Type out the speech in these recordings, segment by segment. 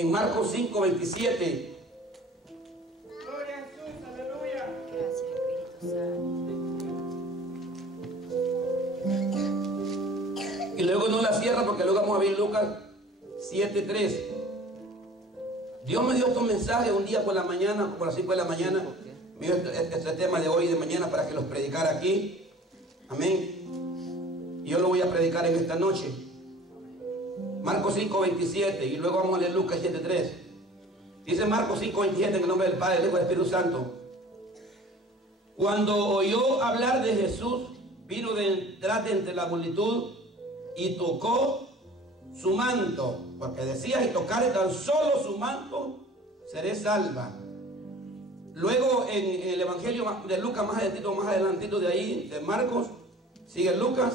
en Marcos 5:27. Gloria a Jesús, aleluya. Gracias, Espíritu Santo. Y luego no la cierra porque luego vamos a ver Lucas 7:3. Dios me dio estos mensajes un día por la mañana, como a las 5 de la mañana. Me dio este tema de hoy y de mañana para que los predicara aquí. Amén. Y yo lo voy a predicar en esta noche. Marcos 5:27 y luego vamos a leer Lucas 7:3. Dice Marcos 5:27 en el nombre del Padre, del Hijo y del Espíritu Santo. Cuando oyó hablar de Jesús, vino detrás de entre la multitud y tocó su manto, porque decía: si tocare tan solo su manto, seré salva. Luego en el Evangelio de Lucas, más adelantito de ahí, de Marcos, sigue Lucas,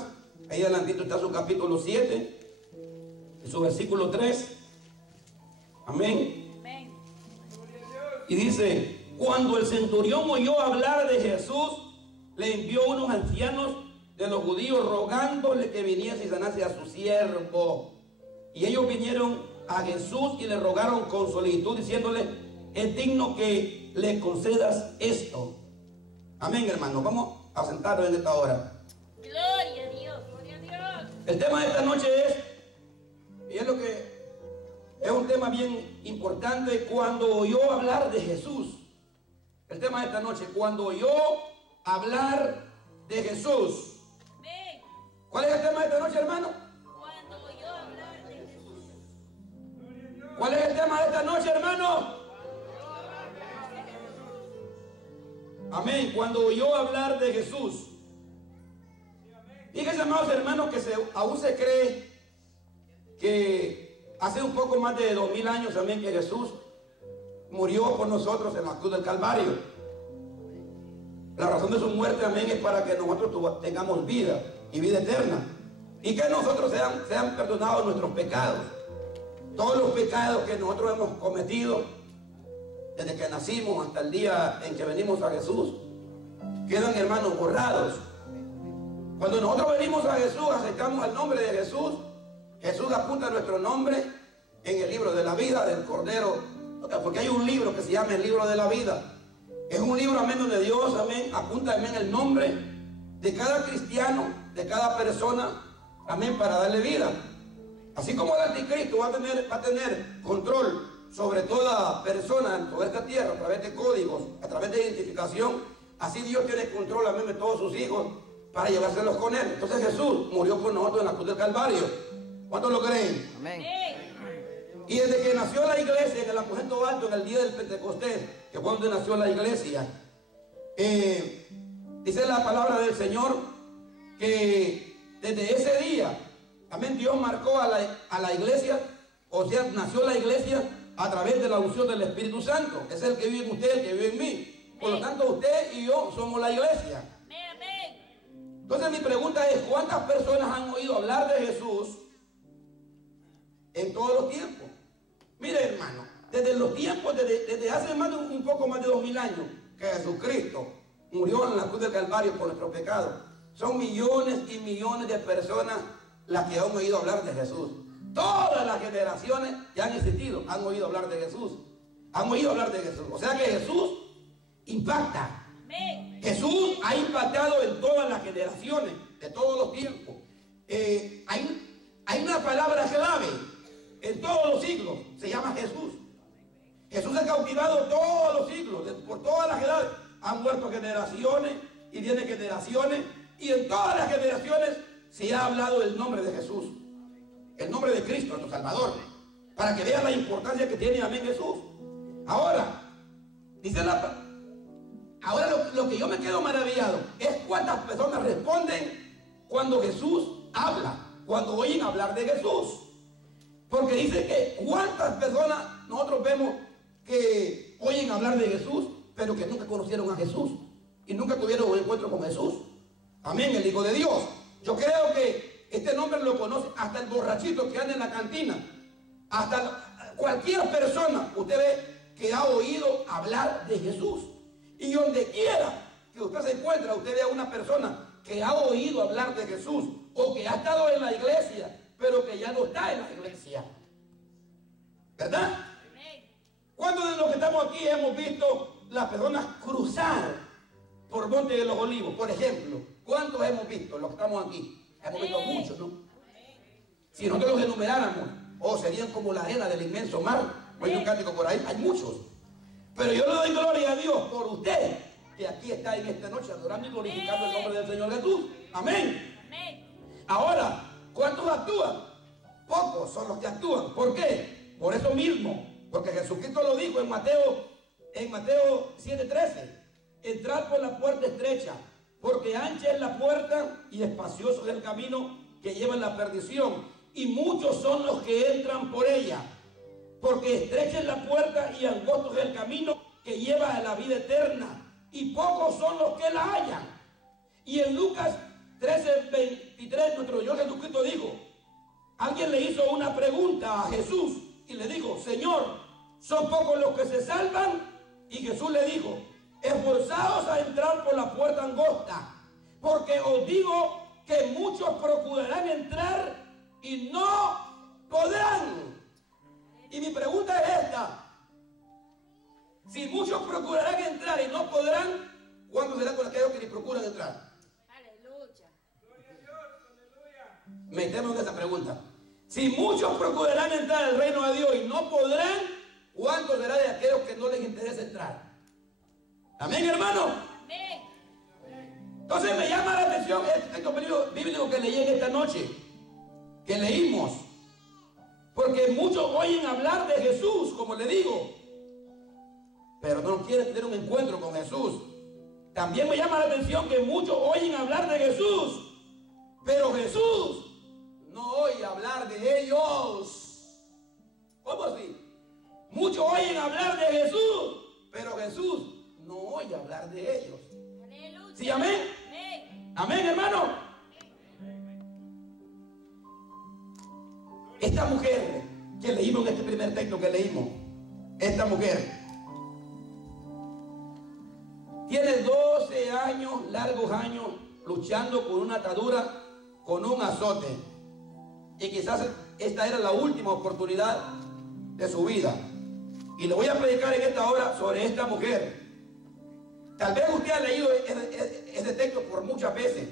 ahí adelantito está su capítulo 7, y su versículo 3. Amén. Amén. Y dice: cuando el centurión oyó hablar de Jesús, le envió unos ancianos de los judíos rogándole que viniese y sanase a su siervo. Y ellos vinieron a Jesús y le rogaron con solicitud, diciéndole: es digno que le concedas esto. Amén, hermano. Vamos a sentarnos en esta hora. Gloria a Dios, gloria a Dios. El tema de esta noche y es lo que es un tema bien importante, cuando oyó hablar de Jesús. El tema de esta noche, cuando oyó hablar de Jesús. Amén. ¿Cuál es el tema de esta noche, hermano? Cuando oyó hablar de Jesús. ¿Cuál es el tema de esta noche, hermano? Amén. Cuando oyó hablar de Jesús. Fíjense, amados hermanos, que aún se cree que hace un poco más de 2000 años también que Jesús murió por nosotros en la cruz del Calvario. La razón de su muerte, amén, es para que nosotros tengamos vida y vida eterna, y que nosotros sean perdonados nuestros pecados. Todos los pecados que nosotros hemos cometido desde que nacimos hasta el día en que venimos a Jesús quedan, hermanos, borrados. Cuando nosotros venimos a Jesús, aceptamos el nombre de Jesús, Jesús apunta nuestro nombre en el libro de la vida del Cordero, porque hay un libro que se llama el libro de la vida. Es un libro, amén, donde Dios, amén, apunta, amén, el nombre de cada cristiano, de cada persona, amén, para darle vida. Así como el anticristo va a tener control sobre toda persona sobre esta tierra a través de códigos, a través de identificación, así Dios tiene control, amén, de todos sus hijos para llevárselos con él. Entonces Jesús murió por nosotros en la cruz del Calvario. ¿Cuántos lo creen? Amén. Y desde que nació la iglesia en el aposento alto, en el día del Pentecostés, que fue donde nació la iglesia, dice la palabra del Señor que desde ese día, amén, Dios marcó a la iglesia, o sea, nació la iglesia a través de la unción del Espíritu Santo. Es el que vive en usted, el que vive en mí. Por lo tanto, usted y yo somos la iglesia. Amén. Entonces mi pregunta es: ¿cuántas personas han oído hablar de Jesús en todos los tiempos? Mire, hermano, desde los tiempos, desde hace un poco más de 2000 años que Jesucristo murió en la cruz del Calvario por nuestros pecados, son millones y millones de personas las que han oído hablar de Jesús. Todas las generaciones que han existido han oído hablar de Jesús. Han oído hablar de Jesús. O sea que Jesús impacta. Amén. Jesús ha impactado en todas las generaciones, de todos los tiempos. Hay una palabra clave en todos los siglos, se llama Jesús. Jesús ha cautivado todos los siglos, por todas las edades. Han muerto generaciones y vienen generaciones, y en todas las generaciones se ha hablado del nombre de Jesús, el nombre de Cristo, nuestro Salvador, para que vean la importancia que tiene, amén, Jesús. Ahora, ahora lo que yo me quedo maravillado es cuántas personas responden cuando Jesús habla, cuando oyen hablar de Jesús. Porque dice que cuántas personas nosotros vemos que oyen hablar de Jesús, pero que nunca conocieron a Jesús y nunca tuvieron un encuentro con Jesús. Amén, el Hijo de Dios. Yo creo que este nombre lo conoce hasta el borrachito que anda en la cantina, hasta cualquier persona. Usted ve que ha oído hablar de Jesús, y donde quiera que usted se encuentra, usted ve a una persona que ha oído hablar de Jesús, o que ha estado en la iglesia pero que ya no está en la iglesia, ¿verdad? estamos aquí hemos visto las personas cruzar por Monte de los Olivos, por ejemplo. ¿Cuántos hemos visto los que estamos aquí? Hemos visto muchos, ¿no? Si nosotros los enumeráramos, serían como la arena del inmenso mar. Hay un cántico por ahí, hay muchos. Pero yo le doy gloria a Dios por usted, que aquí está en esta noche adorando y glorificando el nombre del Señor Jesús. Amén. Ahora, ¿cuántos actúan? Pocos son los que actúan. ¿Por qué? Por eso mismo. Porque Jesucristo lo dijo en Mateo 7:13. Entrad por la puerta estrecha, porque ancha es la puerta y espacioso es el camino que lleva a la perdición, y muchos son los que entran por ella. Porque estrecha es la puerta y angosto es el camino que lleva a la vida eterna, y pocos son los que la hallan. Y en Lucas 13:23 nuestro Señor Jesucristo dijo, alguien le hizo una pregunta a Jesús y le dijo, Señor, ¿son pocos los que se salvan? Y Jesús le dijo, esforzaos a entrar por la puerta angosta, porque os digo que muchos procurarán entrar y no podrán. Y mi pregunta es esta: si muchos procurarán entrar y no podrán, ¿cuándo será con aquellos que ni procuran entrar? Aleluya. Metemos en esa pregunta. Si muchos procurarán entrar al reino de Dios y no podrán, ¿cuánto será de aquellos que no les interesa entrar? Amén, hermano. Amén. Entonces me llama la atención este texto bíblico que leí en esta noche, que leímos, porque muchos oyen hablar de Jesús, como le digo, pero no quieren tener un encuentro con Jesús. También me llama la atención que muchos oyen hablar de Jesús, pero Jesús no oye hablar de ellos. ¿Cómo así? Muchos oyen hablar de Jesús, pero Jesús no oye hablar de ellos. Aleluya. ¿Sí, amén? Amén. Amén, hermano. Esta mujer que leímos en este primer texto que leímos, esta mujer tiene 12 años, largos años, luchando con una atadura, con un azote. Y quizás esta era la última oportunidad de su vida. Y le voy a predicar en esta hora sobre esta mujer. Tal vez usted ha leído ese texto por muchas veces,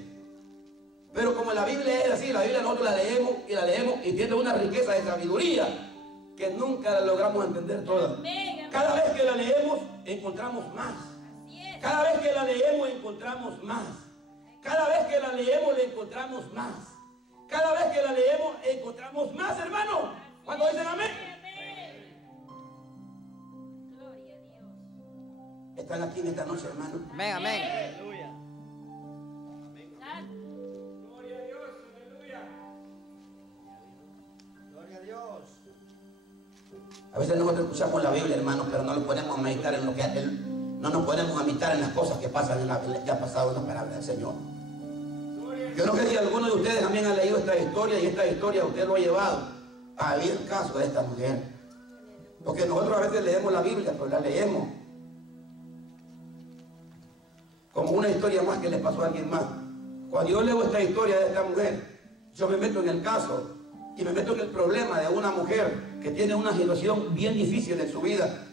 pero como la Biblia es así, la Biblia nosotros la leemos y tiene una riqueza de sabiduría que nunca la logramos entender toda. Cada vez que la leemos encontramos más. Cada vez que la leemos encontramos más. Cada vez que la leemos le encontramos más. Cada vez que la leemos encontramos más, hermano. ¿Cuándo dicen amén? Gloria a Dios. Están aquí en esta noche, hermano. Amén, amén. Aleluya. Santo. Gloria a Dios. Aleluya. Gloria a Dios. A veces nosotros escuchamos la Biblia, hermano, pero no nos ponemos a meditar en lo que no nos ponemos a meditar en las cosas que pasan que ha pasado en la palabra del Señor. Yo no sé si alguno de ustedes también ha leído esta historia y esta historia usted lo ha llevado a ver el caso de esta mujer. Porque nosotros a veces leemos la Biblia, pero la leemos como una historia más que le pasó a alguien más. Cuando yo leo esta historia de esta mujer, yo me meto en el caso y me meto en el problema de una mujer que tiene una situación bien difícil en su vida.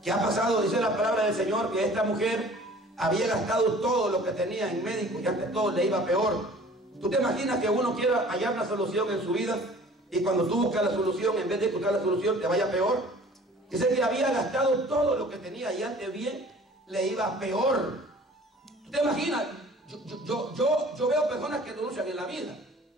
Que ha pasado, dice la palabra del Señor, que esta mujer había gastado todo lo que tenía en médicos y ante todo le iba peor. ¿Tú te imaginas que uno quiera hallar una solución en su vida y cuando tú buscas la solución, en vez de buscar la solución, te vaya peor? Dice que había gastado todo lo que tenía y antes bien le iba peor. ¿Tú te imaginas? Yo veo personas que no luchan en la vida.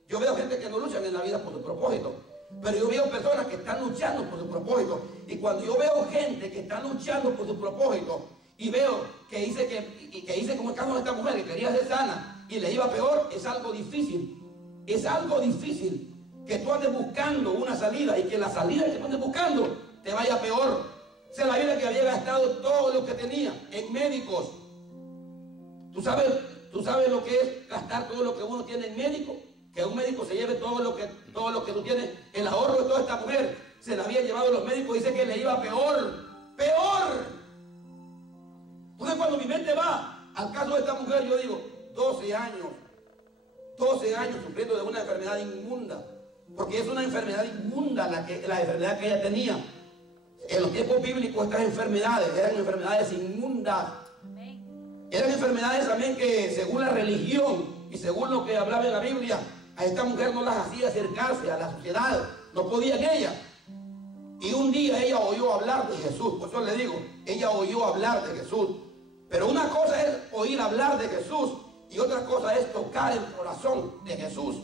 Yo veo gente que no luchan en la vida por su propósito. Pero yo veo personas que están luchando por su propósito. Y cuando yo veo gente que está luchando por su propósito y veo que hice como el caso de esta mujer que quería ser sana y le iba peor, es algo difícil. Es algo difícil que tú andes buscando una salida y que la salida que tú andes buscando te vaya peor. O sea, la vida que había gastado todo lo que tenía en médicos. ¿Tú sabes lo que es gastar todo lo que uno tiene en médico? Que un médico se lleve todo lo que tú tienes. El ahorro de toda esta mujer se la había llevado los médicos. Dice que le iba peor. Entonces cuando mi mente va al caso de esta mujer, yo digo, 12 años sufriendo de una enfermedad inmunda. Porque es una enfermedad inmunda la enfermedad que ella tenía. En los tiempos bíblicos estas enfermedades eran enfermedades inmundas. Amén. Eran enfermedades también que según la religión y según lo que hablaba en la Biblia, a esta mujer no las hacía acercarse a la sociedad, no podía en ella. Y un día ella oyó hablar de Jesús, por eso le digo, ella oyó hablar de Jesús. Pero una cosa es oír hablar de Jesús y otra cosa es tocar el corazón de Jesús.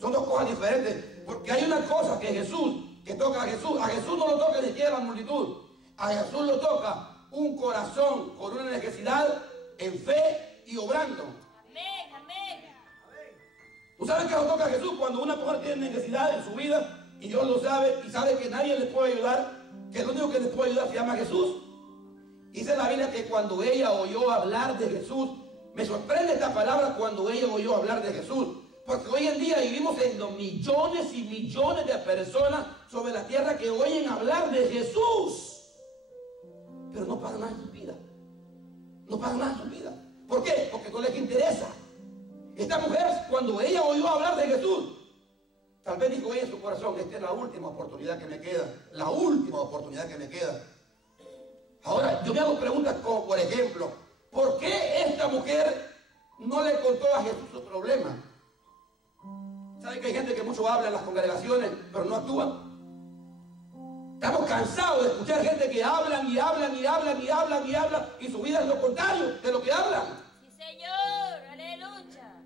Son dos cosas diferentes, porque hay una cosa que Jesús, que toca a Jesús no lo toca ni siquiera la multitud, a Jesús lo toca un corazón con una necesidad en fe y obrando. Amén. Amén. ¿Tú sabes que lo toca a Jesús cuando una mujer tiene necesidad en su vida y Dios lo sabe y sabe que nadie les puede ayudar, que el único que les puede ayudar se llama Jesús? Dice la Biblia que cuando ella oyó hablar de Jesús, me sorprende esta palabra, cuando ella oyó hablar de Jesús, porque hoy en día vivimos en los millones y millones de personas sobre la tierra que oyen hablar de Jesús, pero no pagan nada en su vida. No pagan nada en su vida. ¿Por qué? Porque no les interesa. Esta mujer, cuando ella oyó hablar de Jesús, tal vez dijo ella en su corazón, esta es la última oportunidad que me queda, la última oportunidad que me queda. Ahora, yo me hago preguntas como, por ejemplo, ¿por qué esta mujer no le contó a Jesús su problema? ¿Saben que hay gente que mucho habla en las congregaciones, pero no actúan? Estamos cansados de escuchar gente que hablan y hablan y hablan y hablan y hablan y su vida es lo contrario de lo que hablan. Sí, Señor. Aleluya.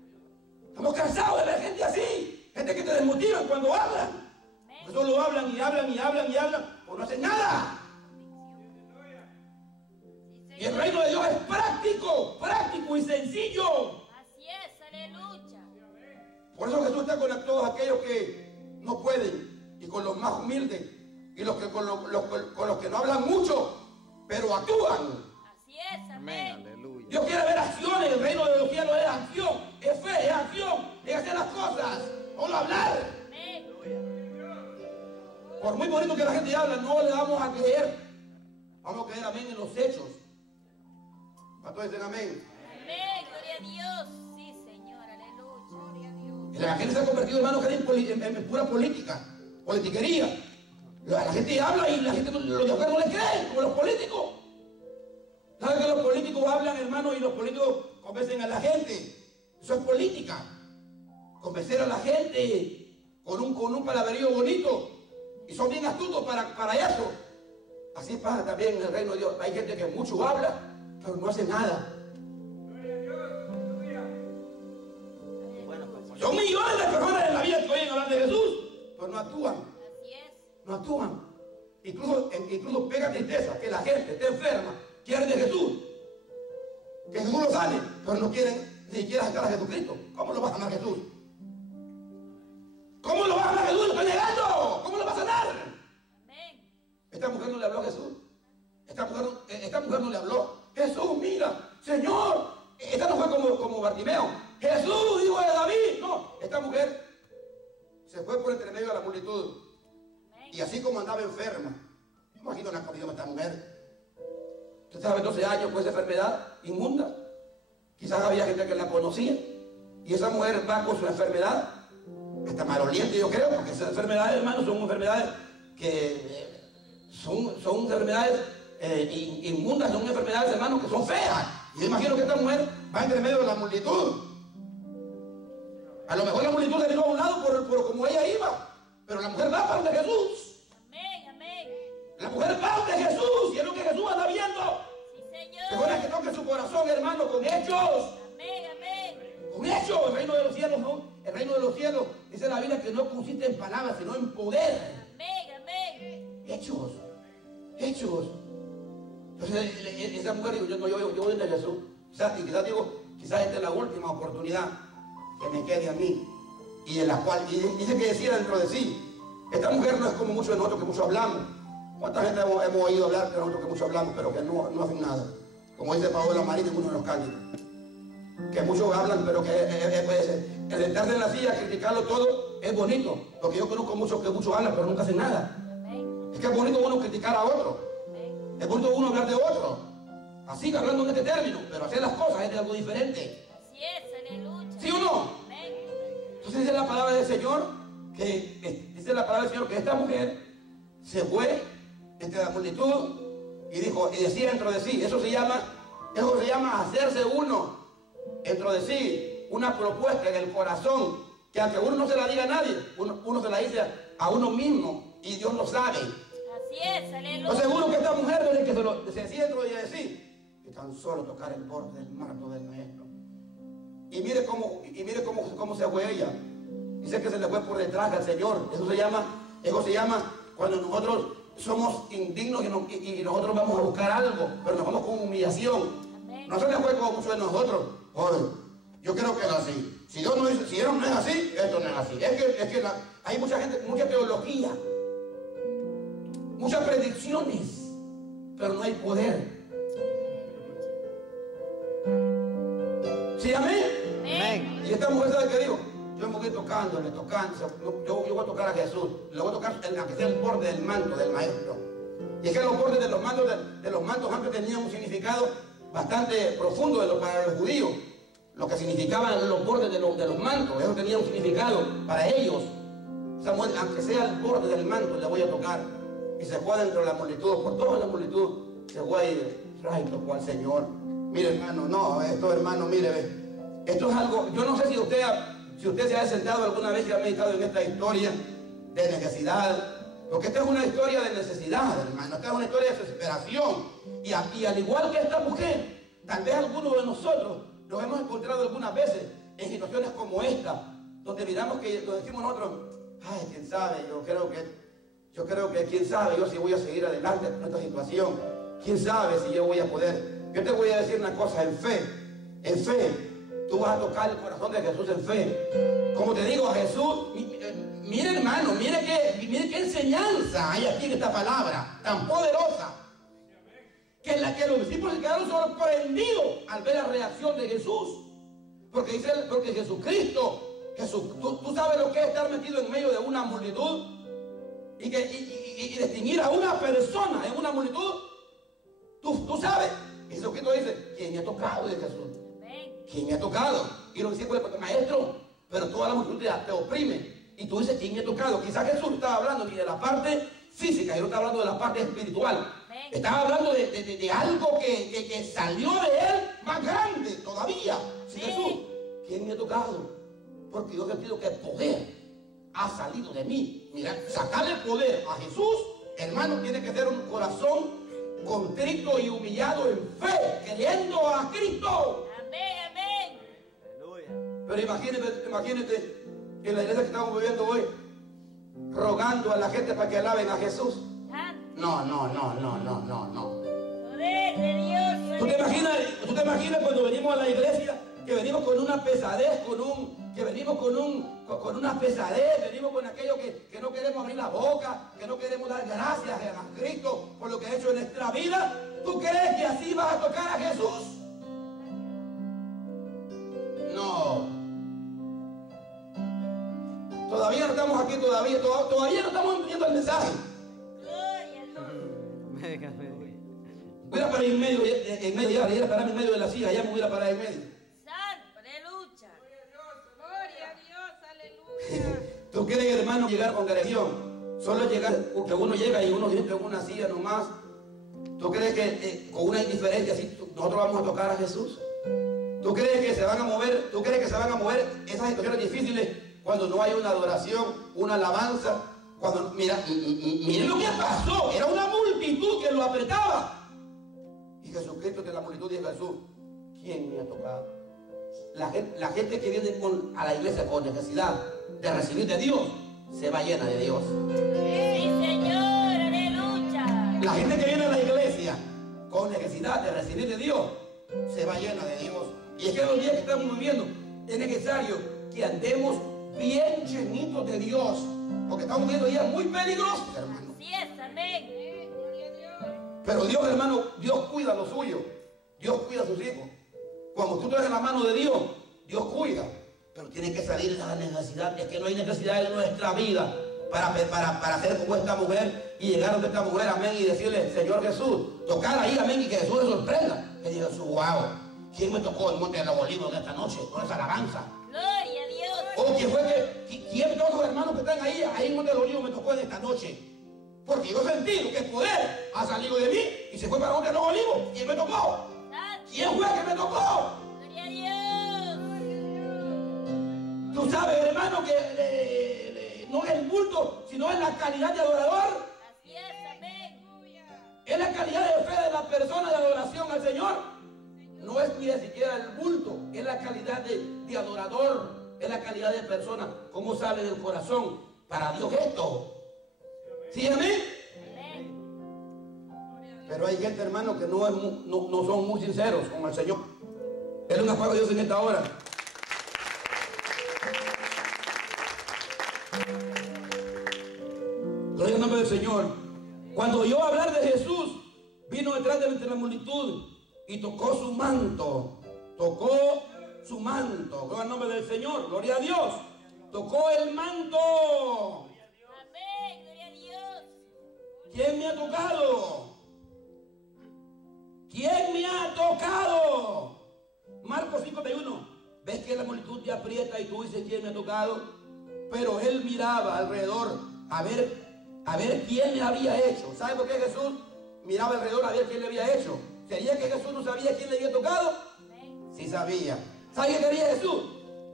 Estamos cansados de ver gente así, gente que te desmotiva cuando hablan. Amén. Por solo hablan y hablan y hablan y hablan, pues no hacen nada. Sí, Y el Señor. reino de Dios es práctico, práctico y sencillo. Así es. Aleluya. Por eso Jesús está con todos aquellos que no pueden y con los más humildes y los que, con los que no hablan mucho, pero actúan. Así es. Amén, Amén. aleluya. Dios quiere ver acciones. El reino de los cielos es acción, es fe, es acción, es hacer las cosas, no hablar. Amén. Por muy bonito que la gente habla, no le vamos a creer. Vamos a creer amén en los hechos. ¿Cuántos dicen amén? Amén. Gloria a Dios. Sí, Señor. Aleluya. Gloria a Dios. El evangelio se ha convertido, hermano, en pura política, politiquería. La gente habla y la gente, los de afuera no le creen, como los políticos. ¿Saben que los políticos hablan, hermano, y los políticos convencen a la gente? Eso es política. Convencer a la gente con un palabrerío bonito. Y son bien astutos para eso. Así pasa también en el reino de Dios. Hay gente que mucho habla, pero no hace nada. Son millones de personas en la vida que oyen hablar de Jesús, pero no actúan. Así es. No actúan. Incluso pega tristeza que la gente esté enferma, quiere de Jesús. Que Jesús lo sane, pero no quieren ni siquiera sacar a Jesucristo. ¿Cómo lo va a sanar Jesús? ¿Cómo lo va a sanar Jesús? ¡Lo está llegando! ¿Cómo lo va a sanar? Amén. Esta mujer no le habló a Jesús. Esta mujer no le habló. Jesús, mira, Señor. Esta no fue como Bartimeo. Jesús, hijo de David. No, esta mujer se fue por entre medio de la multitud. Y así como andaba enferma, imagino la condición de esta mujer. Usted sabe, 12 años con esa enfermedad inmunda. Quizás había gente que la conocía. Y esa mujer va con su enfermedad. Está maloliente, yo creo, porque esas enfermedades, hermanos, son enfermedades que son enfermedades inmundas, son enfermedades, hermanos, que son feas. Y yo imagino que esta mujer va entre medio de la multitud. A lo mejor la multitud se tiró a un lado por como ella iba. Pero la mujer va para donde Jesús. Amén. Amén. La mujer va donde Jesús. Y es lo que Jesús anda viendo. Sí, Mejor es Señor. que toque su corazón, hermano, con hechos. Amén. Amén. Con hechos. El reino de los cielos, ¿no? El reino de los cielos, dice la Biblia, que no consiste en palabras, sino en poder. Amén. Amén. Hechos. Hechos. Entonces, esa mujer dijo, yo voy donde Jesús. Quizás esta es la última oportunidad que me quede a mí. Y en la cual, y dice que decía dentro de sí, esta mujer no es como muchos de nosotros que mucho hablamos. ¿Cuánta gente hemos oído hablar de nosotros que mucho hablamos, pero que no hacen nada? Como dice Pablo Marín en uno de los cánticos. Que muchos hablan, pero que el sentarse en la silla, criticarlo todo, es bonito. Porque yo conozco muchos que muchos hablan, pero nunca hacen nada. Amén. Es que es bonito uno criticar a otro. Amén. Es bonito uno hablar de otro. Así, hablando en este término, pero hacer las cosas es de algo diferente. Así es. Aleluya. ¿Sí o no? Amén. Entonces dice la palabra del Señor que esta mujer se fue entre la multitud y dijo, y decía dentro de sí, eso se llama hacerse uno dentro de sí, una propuesta en el corazón, que aunque uno no se la diga a nadie, uno se la dice a uno mismo y Dios lo sabe. Así es, aleluya. Lo seguro que esta mujer desde que se decía dentro de ella decir, que tan solo tocar el borde del manto del maestro. Y mire cómo se fue ella. Dice que se le fue por detrás al Señor. Eso se llama cuando nosotros somos indignos y nosotros vamos a buscar algo, pero nos vamos con humillación. Amén. No se le fue como muchos de nosotros. Oye, yo creo que es así. Si Dios no dice, si Dios no es así, esto no es así. Es que hay mucha gente, mucha teología, muchas predicciones, pero no hay poder. ¿Sí, amén? Amén. Y esta mujer, ¿sabe qué dijo? Yo me voy tocando. Yo voy a tocar a Jesús. Le voy a tocar, aunque sea el borde del manto del maestro. Y es que los bordes de los mantos antes tenían un significado bastante profundo para los judíos. Lo que significaban los bordes de los mantos, eso tenía un significado para ellos. Samuel, aunque sea el borde del manto, le voy a tocar. Y se fue dentro de la multitud, por toda la multitud, se fue y tocó al Señor. Mire, hermano, hermano, mire, esto es algo, yo no sé si usted se ha sentado alguna vez y ha meditado en esta historia de necesidad, porque esta es una historia de necesidad, hermano, esta es una historia de desesperación. Y al igual que esta mujer, tal vez algunos de nosotros nos hemos encontrado algunas veces en situaciones como esta, donde miramos que lo decimos nosotros, ay, quién sabe, yo creo que quién sabe yo si voy a seguir adelante con esta situación, quién sabe si yo voy a poder. Yo te voy a decir una cosa, en fe, tú vas a tocar el corazón de Jesús en fe. Como te digo, a Jesús, mire hermano, mire qué enseñanza hay aquí en esta palabra tan poderosa, que los discípulos se quedaron sorprendidos al ver la reacción de Jesús. Porque Jesucristo, tú sabes lo que es estar metido en medio de una multitud y distinguir a una persona en una multitud. Tú sabes. Y Jesucristo dice, ¿quién me ha tocado? Dice Jesús. ¿Quién me ha tocado? Y los discípulos le preguntan, maestro, pero toda la multitud te oprime. Y tú dices, ¿quién me ha tocado? Quizás Jesús no estaba hablando ni de la parte física, yo no estaba hablando de la parte espiritual. Estaba hablando de algo que salió de él más grande todavía. Sí, Jesús, ¿quién me ha tocado? Porque yo he sentido que el poder ha salido de mí. Mira, sacarle poder a Jesús, hermano, tiene que ser un corazón contrito y humillado en fe, creyendo a Cristo. Amén, amén. Aleluya. Pero imagínate en la iglesia que estamos viviendo hoy, rogando a la gente para que alaben a Jesús. No. Poder de Dios. ¿Tú te imaginas cuando venimos a la iglesia, que venimos con una pesadez, venimos con una pesadez, venimos con aquello que no queremos abrir la boca, que no queremos dar gracias a Cristo por lo que ha hecho en nuestra vida? ¿Tú crees que así vas a tocar a Jesús? No. Todavía no estamos aquí, todavía no estamos entendiendo el mensaje. Gloria a Dios. Voy a parar en medio, ya, ir a parar en medio de la silla, ya me voy a parar en medio. Santo, aleluya. Gloria a Dios, aleluya. ¿Tú quieres, hermano, llegar con congregación? Solo llegar, porque uno llega y uno siente en una silla nomás. ¿Tú crees que con una indiferencia así nosotros vamos a tocar a Jesús? ¿Tú crees que se van a mover? ¿Tú crees que se van a mover esas situaciones difíciles cuando no hay una adoración, una alabanza? Cuando, miren lo que pasó, era una multitud que lo apretaba. Y Jesucristo de la multitud dice a Jesús, ¿quién me ha tocado? La gente que viene a la iglesia con necesidad de recibir de Dios, se va llena de Dios. Sí, Señor, aleluya. La gente que viene a la iglesia con necesidad de recibir de Dios, se va llena de Dios. Y es que en los días que estamos viviendo, es necesario que andemos bien llenitos de Dios, porque estamos viviendo días muy peligrosos, hermano. Así es, amén. Gloria a Dios. Pero Dios, hermano, Dios cuida lo suyo. Dios cuida a sus hijos. Cuando tú traes la mano de Dios, Dios cuida. Pero tiene que salir de la necesidad. Es que no hay necesidad en nuestra vida para ser como esta mujer y llegar a esta mujer, amén, y decirle, Señor Jesús, tocar ahí, amén, y que Jesús se sorprenda. Que diga, wow, ¿quién me tocó el monte de los olivos esta noche con esa alabanza? Gloria a Dios. O quién fue quién de todos los hermanos que están ahí en el monte de los olivos me tocó en esta noche. Porque yo he sentido que el poder ha salido de mí y se fue para Monte de los Olivos. ¿Quién me tocó? ¿Quién fue que me tocó? Gloria a Dios. Tú sabes, hermano, que no es el bulto, sino es la calidad de adorador. Así es, amén. Es la calidad de fe de la persona de adoración al Señor. No es ni siquiera el bulto, es la calidad de adorador, es la calidad de persona. ¿Cómo sale del corazón? Para Dios esto. ¿Sí, amén? Pero hay gente, hermano, que no son muy sinceros con el Señor. Él es un apago de Dios en esta hora. Gloria al nombre del Señor. Cuando oyó hablar de Jesús, vino detrás de entre la multitud y tocó su manto. Tocó su manto. Gloria al nombre del Señor. Gloria a Dios. Tocó el manto. Amén. Gloria a Dios. ¿Quién me ha tocado? ¿Quién me ha tocado? Marcos 5:31. ¿Ves que la multitud te aprieta y tú dices quién me ha tocado? Pero él miraba alrededor a ver quién le había hecho. ¿Sabe por qué Jesús miraba alrededor a ver quién le había hecho? ¿Sería que Jesús no sabía quién le había tocado? Sí sabía. ¿Sabe qué quería Jesús?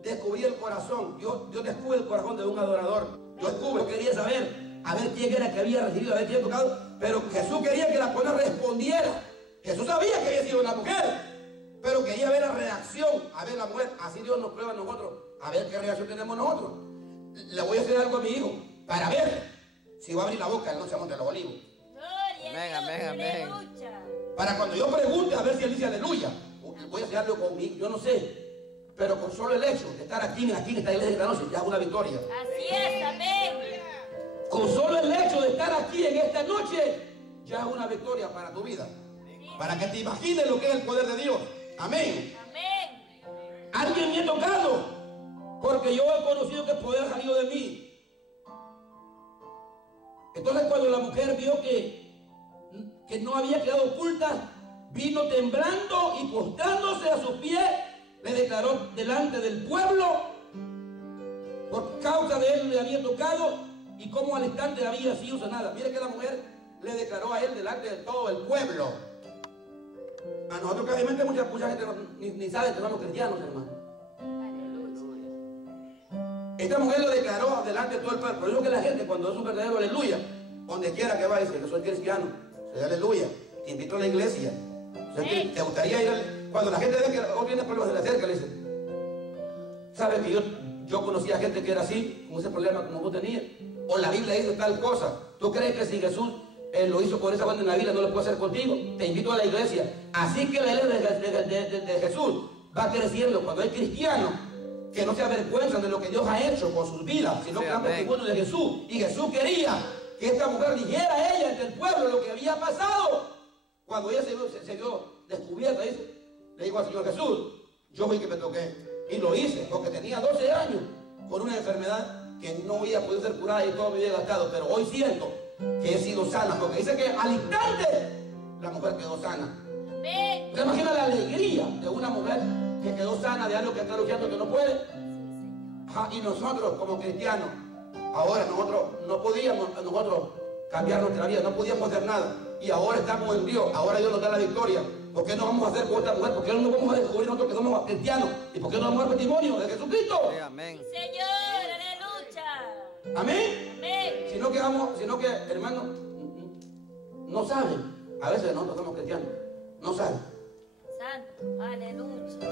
Descubrir el corazón. Dios descubre el corazón de un adorador. Yo quería saber, a ver quién era que había recibido, a ver quién había tocado. Pero Jesús quería que la persona respondiera. Jesús sabía que había sido una mujer, pero quería ver la reacción, a ver la mujer. Así Dios nos prueba a nosotros, a ver qué reacción tenemos nosotros. Le voy a hacer algo a mi hijo, para ver si va a abrir la boca en la noche de Monte de los Olivos. Gloria a Dios. Aleluya. Para cuando yo pregunte, a ver si él dice aleluya. Voy a hacer algo conmigo, yo no sé. Pero con solo el hecho de estar aquí en esta iglesia esta noche, ya es una victoria. Así es, amén. Con solo el hecho de estar aquí en esta noche, ya es una victoria para tu vida. Para que te imagines lo que es el poder de Dios. Amén. Amén. Alguien me ha tocado, porque yo he conocido que el poder ha salido de mí. Entonces cuando la mujer vio que no había quedado oculta, vino temblando y postrándose a sus pies, le declaró delante del pueblo por causa de él le había tocado y cómo al instante había sido sanada. Mire que la mujer le declaró a él delante de todo el pueblo. A nosotros casi mucha gente ni sabe que somos cristianos, hermano. Esta mujer lo declaró delante de todo el pueblo. Por eso que la gente, cuando es un verdadero aleluya, donde quiera que vaya, dice que soy cristiano, soy aleluya, te invito a la iglesia. O sea, ¿te gustaría ir cuando la gente ve que o tiene problemas de la cerca, le dice, ¿sabes que yo conocía gente que era así, con ese problema como vos tenías? O la Biblia dice tal cosa. ¿Tú crees que si Jesús lo hizo con esa banda en la Biblia, no lo puede hacer contigo? Te invito a la iglesia. Así que la iglesia de Jesús va creciendo cuando hay cristianos que no se avergüenzan de lo que Dios ha hecho con sus vidas, sino que dan testimonio de Jesús. Y Jesús quería que esta mujer dijera a ella ante el pueblo lo que había pasado. Cuando ella se vio descubierta, le dijo al Señor Jesús, yo fui que me toqué. Y lo hice, porque tenía 12 años con una enfermedad que no había podido ser curada y todo me había gastado. Pero hoy siento que he sido sana, porque dice que al instante la mujer quedó sana. ¿Usted imagina la alegría de una mujer que quedó sana de algo que está luchando que no puede? Ajá, y nosotros como cristianos, ahora nosotros no podíamos cambiar nuestra vida, no podíamos hacer nada. Y ahora estamos en Dios, ahora Dios nos da la victoria. ¿Por qué no vamos a hacer con esta mujer? ¿Por qué no nos vamos a descubrir nosotros que somos cristianos? ¿Y por qué no vamos a dar testimonio de Jesucristo? Sí, amén. Señor, aleluya. Amén. Amén. Sino que, hermano, no saben. A veces nosotros somos cristianos, no saben. Santo, aleluya.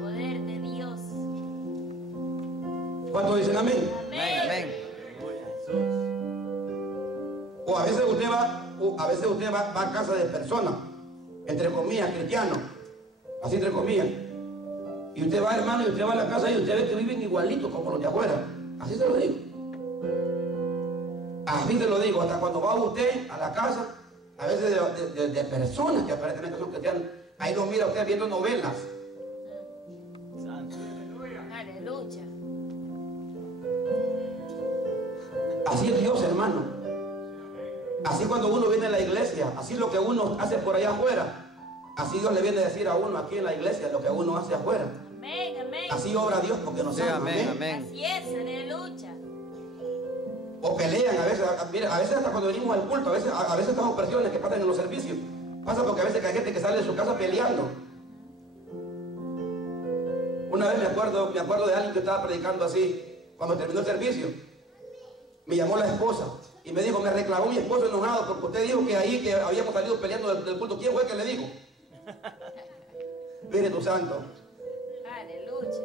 Poder de Dios. ¿Cuántos dicen amén? Amén. Amén. O a veces usted va a casa de personas, entre comillas, cristianos, así entre comillas. Y usted va, hermano, y usted va a la casa y usted ve que viven igualitos como los de afuera. Así se lo digo. Así se lo digo. Hasta cuando va usted a la casa, a veces de personas que aparentemente son cristianos, ahí lo mira usted viendo novelas. Aleluya. Así es Dios, hermano. Así cuando uno viene a la iglesia, así lo que uno hace por allá afuera, así Dios le viene a decir a uno aquí en la iglesia lo que uno hace afuera. Amén, amén. Así obra Dios porque nos Sí, ama. amén, amén. Así es, aleluya. o pelean, mira, a veces hasta cuando venimos al culto, a veces estas opresiones que pasan en los servicios, pasa porque a veces hay gente que sale de su casa peleando. Una vez me acuerdo de alguien que estaba predicando así, cuando terminó el servicio, me llamó la esposa y me dijo, me reclamó mi esposo enojado porque usted dijo que ahí que habíamos salido peleando del culto. ¿Quién fue el que le dijo? Espíritu Santo. Aleluya.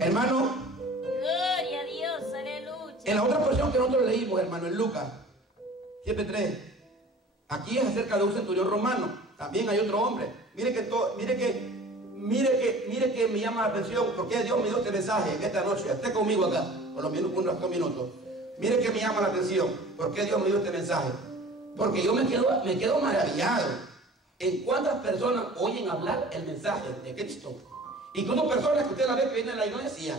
Hermano, Gloria a Dios, aleluya. en la otra porción que nosotros leímos, hermano, en Lucas 7:3, aquí es acerca de un centurión romano. También hay otro hombre. Mire que me llama la atención porque Dios me dio este mensaje en esta noche. Esté conmigo acá por unos 2 minutos. Mire que me llama la atención porque Dios me dio este mensaje. Porque yo me quedo maravillado en cuántas personas oyen hablar el mensaje de Cristo. Incluso personas que usted la ve que vienen a la iglesia.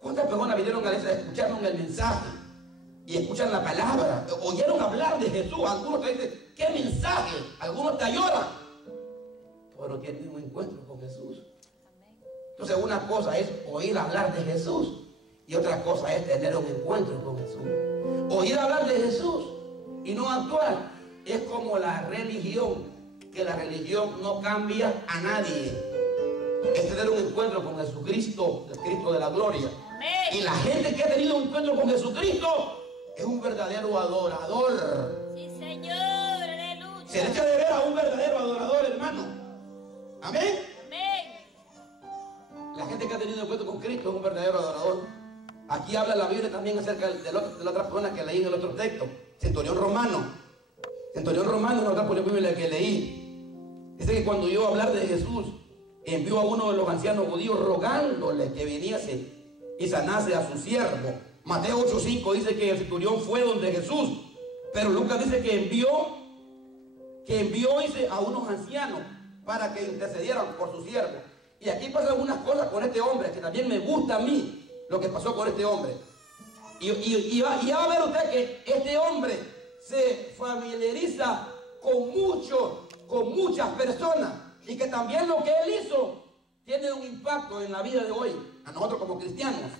¿Cuántas personas vinieron a la iglesia, escucharon el mensaje y escuchan la palabra? Oyeron hablar de Jesús. Algunos te dicen, ¿qué mensaje? Algunos te lloran, pero tienen un encuentro con Jesús. Entonces una cosa es oír hablar de Jesús y otra cosa es tener un encuentro con Jesús. Oír hablar de Jesús y no actuar es como la religión, que la religión no cambia a nadie. Es tener un encuentro con Jesucristo, el Cristo de la gloria. Amén. Y la gente que ha tenido un encuentro con Jesucristo es un verdadero adorador. Sí, Señor, aleluya. Se deja de ver a un verdadero adorador, hermano. Amén. Amén. La gente que ha tenido encuentro con Cristo es un verdadero adorador. Aquí habla la Biblia también acerca de la otra persona que leí en el otro texto, centurión romano. Centurión romano es la otra porción bíblica que leí. Dice que cuando oyó hablar de Jesús, envió a uno de los ancianos judíos rogándole que viniese y sanase a su siervo. Mateo 8:5 dice que el centurión fue donde Jesús, pero Lucas dice que envió dice, a unos ancianos para que intercedieran por su siervo. Y aquí pasan algunas cosas con este hombre que también me gusta a mí lo que pasó con este hombre. Y va a ver usted que este hombre se familiariza con muchas personas y que también lo que él hizo tiene un impacto en la vida de hoy, a nosotros como cristianos.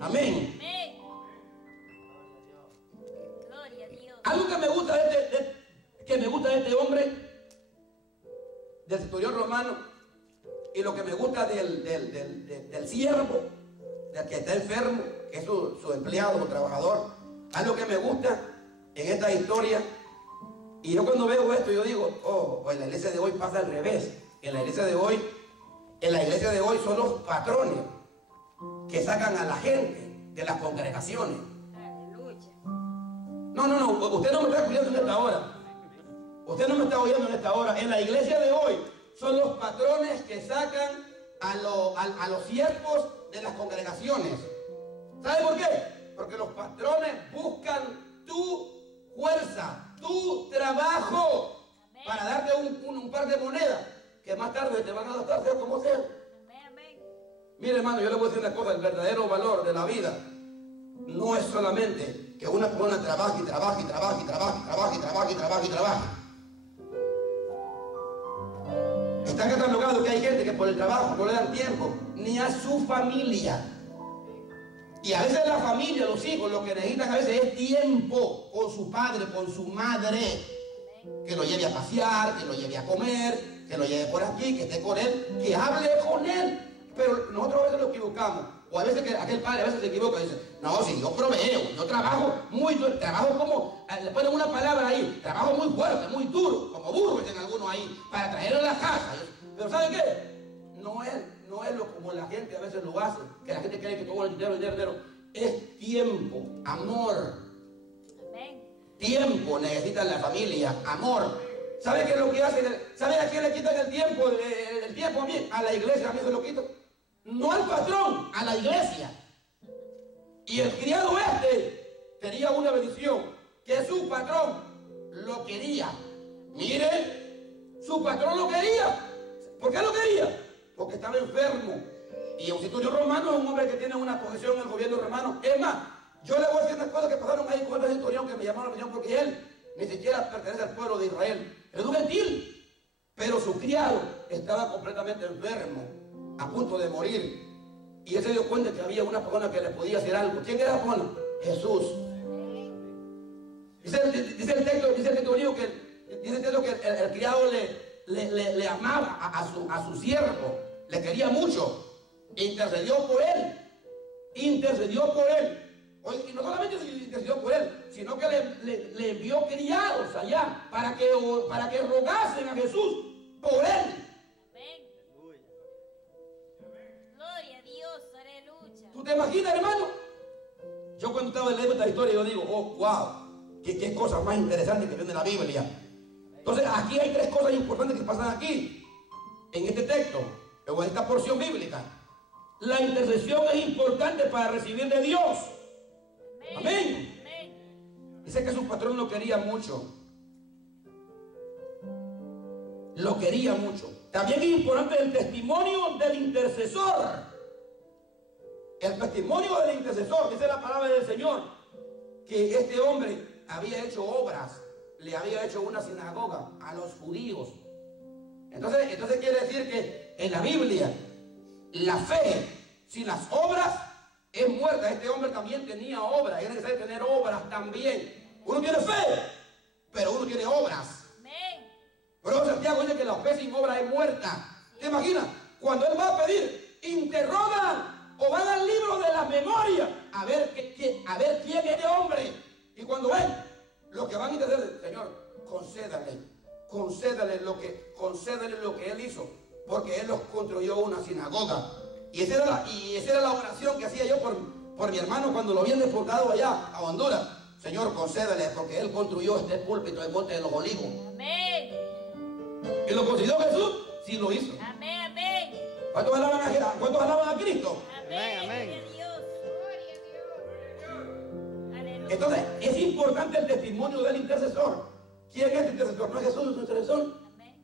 Amén. Amén. Gloria a Dios. Algo que me gusta de este hombre, del centurión romano, y lo que me gusta del siervo, del que está enfermo, que es su empleado o trabajador. Algo que me gusta en esta historia, y yo cuando veo esto, yo digo, en la iglesia de hoy pasa al revés. En la iglesia de hoy son los patrones que sacan a la gente de las congregaciones. Aleluya. No, usted no me está escuchando en esta hora. Usted no me está oyendo en esta hora. En la iglesia de hoy son los patrones que sacan a los siervos de las congregaciones. ¿Sabe por qué? Porque los patrones buscan tu fuerza, tu trabajo, Amén. para darte un par de monedas que más tarde te van a gastar, sea como sea. Amén, amén. Mire, hermano, yo le voy a decir una cosa: el verdadero valor de la vida no es solamente que una persona trabaje y trabaje y trabaje y trabaje y trabaje y trabaje y trabaje y trabaje. Está catalogado que hay gente que por el trabajo no le dan tiempo ni a su familia. Y a veces la familia, los hijos, lo que necesitan a veces es tiempo con su padre, con su madre. Que lo lleve a pasear, que lo lleve a comer, que lo lleve por aquí, que esté con él, que hable con él. Pero nosotros a veces lo equivocamos. O a veces que aquel padre a veces se equivoca y dice, no, si yo proveo, yo trabajo como, le ponen una palabra ahí, trabajo muy fuerte, muy duro, como burro, dicen algunos ahí, para traerlo a la casa. Pero ¿sabe qué? No es como la gente a veces lo hace, que la gente cree que todo el dinero. Es tiempo, amor. Amén. Tiempo necesita la familia, amor. ¿Sabe qué es lo que hacen? ¿Sabe a quién le quitan el tiempo? El tiempo a mí, a la iglesia a mí se lo quitan. No al patrón, a la iglesia. Y el criado tenía una bendición, que su patrón lo quería. Mire, su patrón lo quería. ¿Por qué lo quería? Porque estaba enfermo. Y un centurión romano es un hombre que tiene una posición en el gobierno romano. Es más, yo le voy a decir unas cosas que pasaron ahí con este centurión que me llamaron la atención, porque él ni siquiera pertenece al pueblo de Israel. Es un gentil. Pero su criado estaba completamente enfermo, a punto de morir. Y él se dio cuenta que había una persona que le podía hacer algo. ¿Quién era la persona? Jesús. Dice el texto bíblico que el criado le amaba a su siervo, le quería mucho, intercedió por él. Oye, y no solamente intercedió por él, sino que le envió criados allá para que rogasen a Jesús por él. Amén. Gloria a Dios, aleluya. ¿Tú te imaginas, hermano? Yo cuando estaba leyendo esta historia, yo digo, oh, wow, qué cosa más interesante que viene en la Biblia. Entonces, aquí hay tres cosas importantes que pasan aquí, en este texto, o en esta porción bíblica. La intercesión es importante para recibir de Dios. Amén. Amén. Dice que su patrón lo quería mucho. Lo quería mucho. También es importante el testimonio del intercesor. El testimonio del intercesor, dice la palabra del Señor, que este hombre había hecho obras, le había hecho una sinagoga a los judíos. Entonces quiere decir que en la Biblia, la fe sin las obras es muerta. Este hombre también tenía obras, es necesario tener obras también. Uno tiene fe, pero uno tiene obras. Amén. Pero Santiago dice que la fe sin obras es muerta. ¿Te imaginas? Cuando él va a pedir, interrogan o van al libro de la memoria a ver quién es este hombre. Y cuando ven, lo que van a interceder, Señor, concédale lo que él hizo, porque él los construyó una sinagoga. Y esa era la oración que hacía yo por mi hermano cuando lo habían deportado allá a Honduras. Señor, concédale, porque él construyó este púlpito en Monte de los Olivos. Amén. ¿Y lo consiguió Jesús? Sí lo hizo. Amén. Amén. ¿Cuántos alaban a Cristo? Amén. Amén. Gloria a Dios. Aleluya. Entonces, es importante el testimonio del intercesor. ¿Quién es el intercesor? ¿No es Jesús el intercesor? Amén.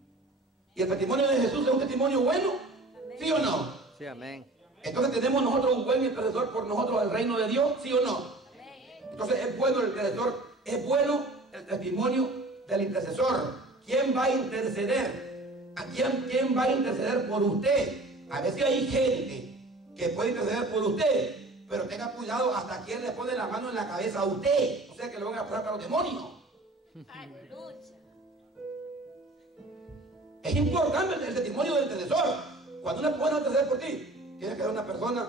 ¿Y el testimonio de Jesús es un testimonio bueno? ¿Sí o no? Sí, amén. Entonces, ¿tenemos nosotros un buen intercesor por nosotros al reino de Dios? ¿Sí o no? Amén. Entonces, es bueno el intercesor, es bueno el testimonio del intercesor. ¿Quién va a interceder? ¿A quién va a interceder por usted? A veces hay gente que puede interceder por usted, pero tenga cuidado hasta quién le pone la mano en la cabeza a usted. O sea, que lo van a pasar para los demonios. Aleluya. Es importante el testimonio del intercesor. Cuando una persona va a interceder por ti, tiene que ser una persona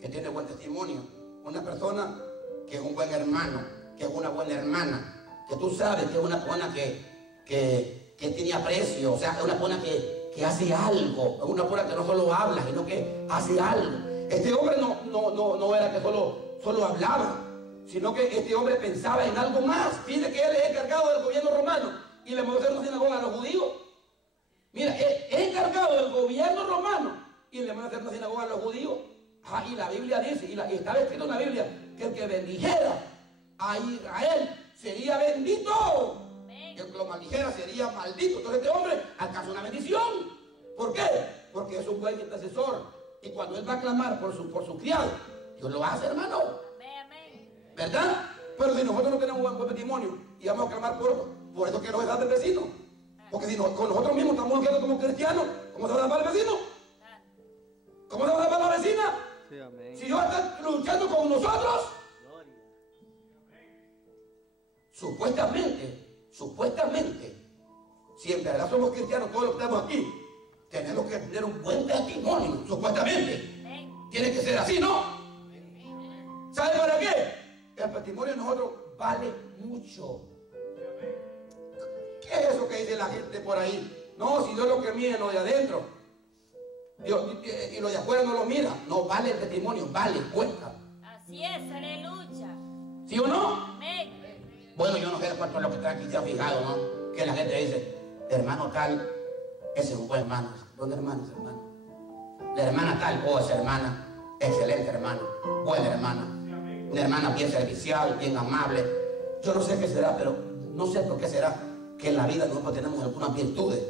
que tiene buen testimonio, una persona que es un buen hermano, que es una buena hermana, que tú sabes que es una persona que tiene aprecio, o sea, es una persona que hace algo, es una persona que no solo habla, sino que hace algo. Este hombre no era que solo hablaba, sino que este hombre pensaba en algo más. Fíjate que él es encargado del gobierno romano y le mandó a hacer una sinagoga a los judíos. Mira, es encargado del gobierno romano y le mandó a hacer una sinagoga a los judíos. Y la Biblia dice, y estaba escrito en la Biblia, que el que bendijera a Israel sería bendito. Amén. Y el que lo maldijera sería maldito. Entonces este hombre alcanza una bendición. ¿Por qué? Porque es un buen intercesor. Y cuando él va a clamar por su criado, Dios lo hace, hermano. Amén. Amén. ¿Verdad? Pero si nosotros no tenemos buen testimonio y vamos a clamar por eso que nos da del vecino. Porque si con nosotros mismos estamos luchando como cristianos, ¿cómo se va a dar para el vecino? ¿Cómo se va a dar para la vecina? Sí, amén. Si Dios está luchando con nosotros, Gloria. supuestamente, si en verdad somos cristianos, todos los que estamos aquí, tenemos que tener un buen testimonio, supuestamente. Amén. Tiene que ser así, ¿no? ¿Sabe para qué? El testimonio de nosotros vale mucho. ¿Qué es eso que dice la gente por ahí? No, si Dios lo que mira es lo de adentro. Y lo de afuera no lo mira. No, vale el testimonio, vale, cuenta. Así es, aleluya. ¿Sí o no? Amén. Bueno, yo no sé cuánto es lo que está aquí, se ha fijado, ¿no? Que la gente dice, hermano tal, ese es un buen hermano. ¿Dónde hermano es hermano? La hermana tal, oh, esa hermana, excelente hermana, buena hermana. Una hermana bien servicial, bien amable. Yo no sé qué será, pero no sé por qué será que en la vida nosotros tenemos algunas virtudes.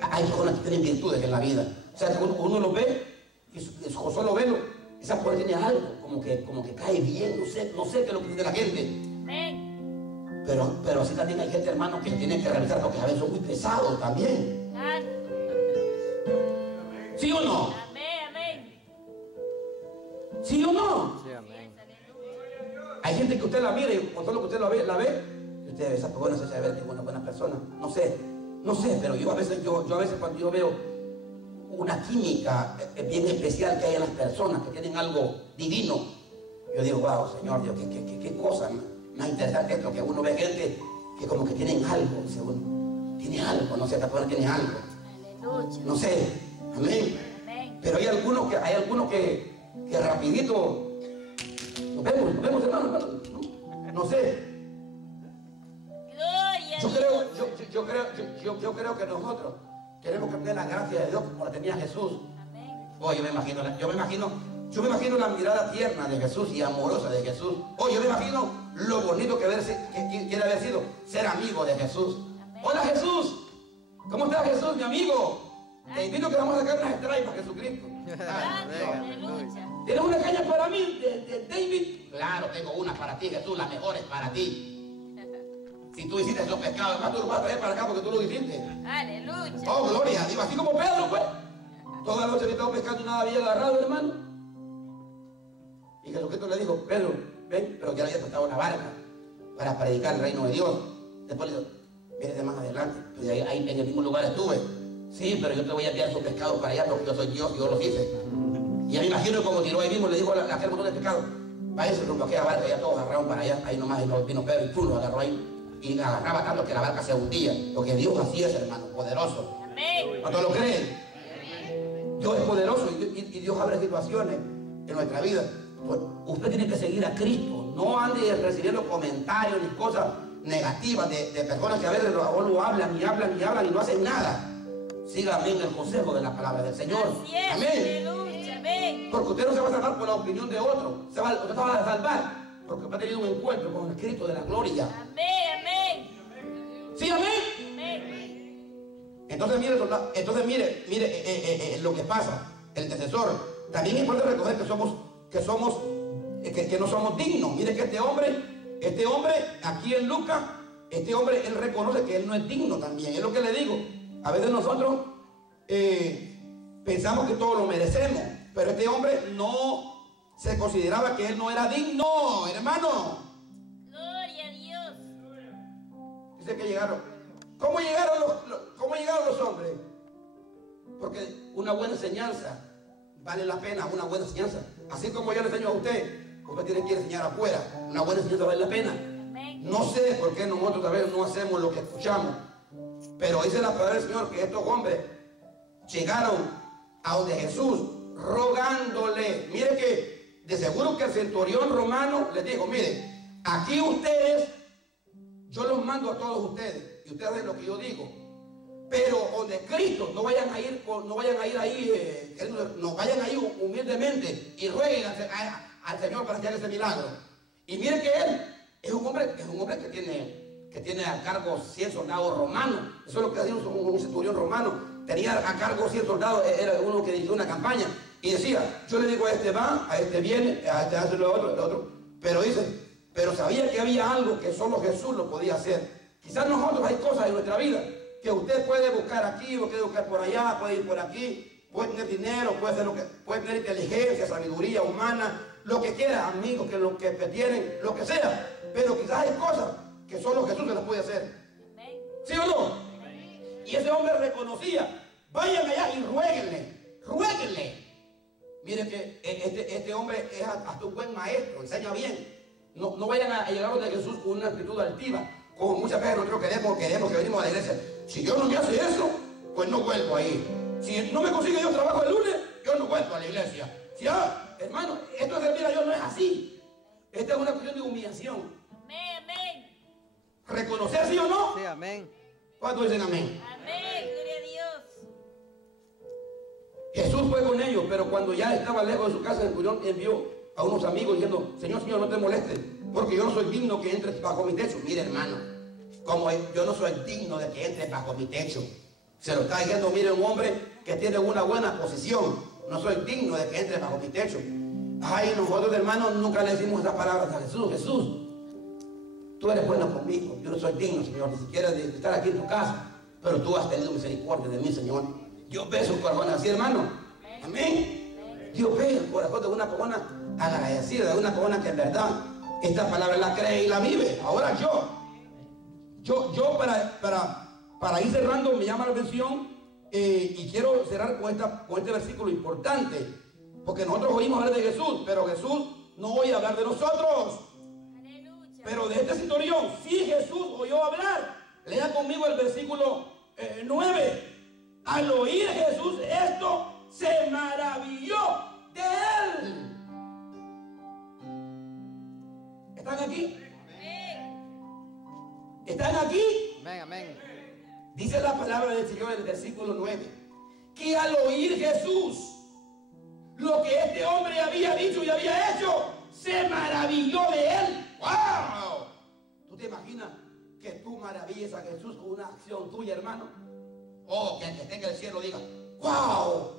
Hay personas que tienen virtudes en la vida. O sea, que uno lo ve y solo verlo, esa persona tiene algo, como que cae bien, no sé qué es lo que tiene la gente. Amén. Pero así también hay gente, hermano, que tiene que realizar porque a veces son muy pesados también. ¿Sí o no? Amén. Amén. ¿Sí o no? Sí, amén. Hay gente que usted la mira y con todo lo que usted la ve, y usted, esa persona se sabe que es una buena persona. No sé, pero yo a veces cuando yo veo una química bien especial que hay en las personas que tienen algo divino, yo digo, wow, Señor Dios, qué cosa más interesante esto, que uno ve gente que como que tienen algo, dice uno, tiene algo, no sé, esta persona tiene algo. Aleluya. No sé, amén. Amén. Pero hay algunos que rapidito, nos vemos hermano, no sé. Gloria a Yo Dios. creo que nosotros tenemos que tener la gracia de Dios como la tenía Jesús. Amén. Oh, yo me imagino la mirada tierna de Jesús y amorosa de Jesús. Oh, yo me imagino lo bonito que quiere haber sido ser amigo de Jesús. Amén. Hola Jesús, ¿cómo estás Jesús, mi amigo? Te invito a que vamos a sacar unas stripes para Jesucristo. Aleluya. ¿Tienes una caña para mí, de David? Claro, tengo una para ti, Jesús, la mejor es para ti. Si tú hiciste esos pescados, además tú lo vas a traer para acá porque tú lo hiciste. Aleluya. Oh, gloria, digo, así como Pedro, pues. Toda la noche había estado pescando y nada había agarrado, hermano. Y Jesucristo le dijo, Pedro, ven, pero ya le había prestado una barca para predicar el reino de Dios. Después le dijo, viene más adelante, pues ahí en el mismo lugar estuve. Sí, pero yo te voy a enviar esos pescados para allá porque yo soy Dios y yo los hice. Y ya me imagino como tiró ahí mismo, le dijo a aquel montón de pescados, váyase rumbo a aquella barca, ya todos agarraron para allá, ahí nomás vino Pedro y tú lo agarró ahí. Y agarraba tanto que la barca se hundía. Lo que Dios hacía es, hermano, poderoso. Amén. ¿Cuántos lo creen? Dios es poderoso y Dios abre situaciones en nuestra vida. Pues, usted tiene que seguir a Cristo. No ande recibiendo comentarios ni cosas negativas de personas que a veces lo hablan y no hacen nada. Siga, amén, el consejo de la palabra del Señor. Así es. Amén. Aleluya. Amén. Porque usted no se va a salvar por la opinión de otro. Usted se va a salvar porque usted ha tenido un encuentro con el Cristo de la gloria. Amén. Amén. ¿Sí, amén? Amén. Entonces mire lo que pasa. El intercesor también es importante reconocer que no somos dignos. Mire que este hombre aquí en Lucas, él reconoce que él no es digno también. Es lo que le digo. A veces nosotros pensamos que todo lo merecemos, pero este hombre no se consideraba que él no era digno, hermano. Gloria a Dios. Dice que llegaron. ¿Cómo llegaron los hombres? Porque una buena enseñanza vale la pena, una buena enseñanza. Así como yo le enseño a usted tiene que enseñar afuera. Una buena enseñanza vale la pena. Amén. No sé por qué nosotros tal vez no hacemos lo que escuchamos, pero dice la palabra del Señor que estos hombres llegaron a donde Jesús rogándole. Mire que de seguro que el centurión romano les dijo, mire, aquí ustedes, yo los mando a todos ustedes y ustedes hacen lo que yo digo, pero donde Cristo no vayan a ir ahí humildemente y rueguen al Señor para hacer ese milagro. Y mire que él es un hombre que tiene a cargo 100 soldados romanos. Eso es lo que hacía un centurión romano. Tenía a cargo 100 soldados, era uno que dirigió una campaña y decía, yo le digo a este va, a este viene, a este hace lo otro. Pero sabía que había algo que solo Jesús lo podía hacer. Quizás nosotros hay cosas en nuestra vida que usted puede buscar aquí, puede buscar por allá, puede ir por aquí, puede tener dinero, puede tener inteligencia, sabiduría humana, lo que quiera, amigos que lo que tienen, lo que sea. Pero quizás hay cosas que solo Jesús se las puede hacer. Amén. ¿Sí o no? Y ese hombre reconocía, vayan allá y ruéguenle. Mire que este hombre es hasta un buen maestro, enseña bien. No vayan a llegar donde Jesús con una actitud altiva, como muchas veces nosotros queremos que venimos a la iglesia. Si Dios no me hace eso, pues no vuelvo ahí. Si no me consigue yo trabajo el lunes, yo no vuelvo a la iglesia. Si hermano, esto de servir a Dios no es así. Esta es una cuestión de humillación. Amén. Amén. ¿Reconocer sí o no? Sí, amén. ¿Cuántos dicen amén? Amén. Gloria a Dios. Jesús fue con ellos, pero cuando ya estaba lejos de su casa, el centurión envió a unos amigos diciendo, Señor, no te molestes, porque yo no soy digno que entres bajo mi techo. Mire, hermano, como yo no soy digno de que entres bajo mi techo. Se lo está diciendo, mire, un hombre que tiene una buena posición. No soy digno de que entres bajo mi techo. Ay, nosotros, hermanos, nunca le decimos esas palabras a Jesús. Jesús, tú eres bueno conmigo. Yo no soy digno, Señor, ni siquiera de estar aquí en tu casa. Pero tú has tenido misericordia de mí, Señor. Dios ve su corazón así, hermano. Amén. Dios ve el corazón de una persona agradecida de una persona que en verdad esta palabra la cree y la vive. Ahora yo para ir cerrando, me llama la atención y quiero cerrar con este versículo importante, porque nosotros oímos hablar de Jesús, pero Jesús no oye hablar de nosotros. Aleluya. Pero de este centurión sí Jesús oyó hablar. Lea conmigo el versículo 9. Al oír Jesús esto, se maravilló de él. ¿Están aquí? Amén. ¿Están aquí? Amén, amén. Dice la palabra del Señor en el versículo 9, que al oír Jesús lo que este hombre había dicho y había hecho, se maravilló de él. ¡Wow! ¿Tú te imaginas que tú maravilles a Jesús con una acción tuya, hermano? O que el que esté en el cielo diga, ¡wow!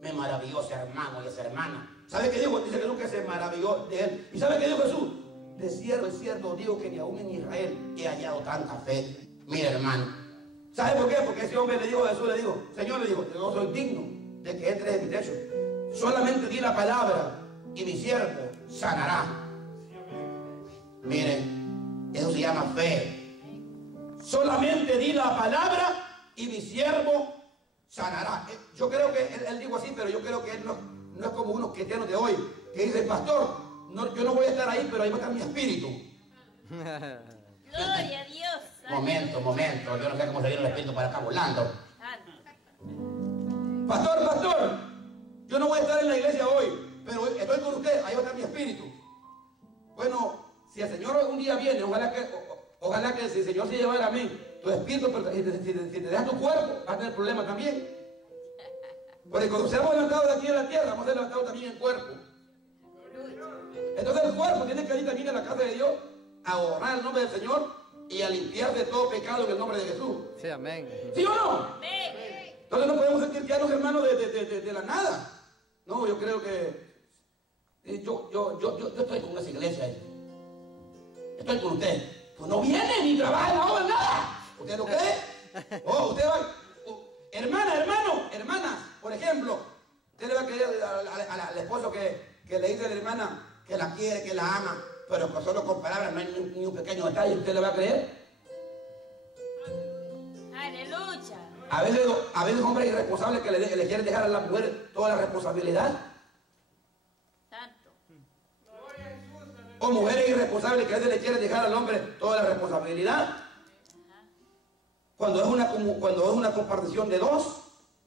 Me maravilló ese hermano y esa hermana. ¿Sabe qué dijo? Dice Jesús que se maravilló de él. ¿Y sabe qué dijo Jesús? De cierto, es cierto, digo que ni aún en Israel he hallado tanta fe. Mira, hermano. ¿Sabe por qué? Porque ese hombre le dijo a Jesús, le dijo, Señor, le dijo, yo no soy digno de que entres en mi techo. Solamente di la palabra y mi siervo sanará. Miren, eso se llama fe. Solamente di la palabra y mi siervo sanará. Yo creo que él dijo así, pero yo creo que él no es como unos cristianos de hoy que dicen, pastor, yo no voy a estar ahí, pero ahí va a estar mi espíritu. Gloria a Dios. Momento, yo no sé cómo se viene el espíritu para acá volando. Santo. Pastor, yo no voy a estar en la iglesia hoy, pero estoy con usted, ahí va a estar mi espíritu. Bueno, si el Señor algún día viene, ojalá que si el Señor se llevara a mí, tu espíritu, pero si te dejas tu cuerpo, vas a tener problemas también. Porque cuando seamos levantados de aquí en la tierra, vamos a ser levantados también en cuerpo. Entonces el cuerpo tiene que ir también a la casa de Dios a orar el nombre del Señor y a limpiar de todo pecado en el nombre de Jesús. Sí, amén. ¿Sí o no? Amén. Entonces no podemos ser cristianos, hermanos, de la nada. No, yo creo que yo estoy con esa iglesia. Estoy con usted. Pues no viene ni trabaja en la obra, nada. ¿Usted no cree? Oh, usted va. Hermanas, por ejemplo, usted le va a querer al esposo que le dice a la hermana que la quiere, que la ama, pero que solo con palabras, no hay ni un pequeño detalle, ¿usted le va a creer? Aleluya. A veces hombres irresponsables que le quieren dejar a la mujer toda la responsabilidad. Santo. O mujeres irresponsables que a veces le quieren dejar al hombre toda la responsabilidad. Cuando es una compartición de dos,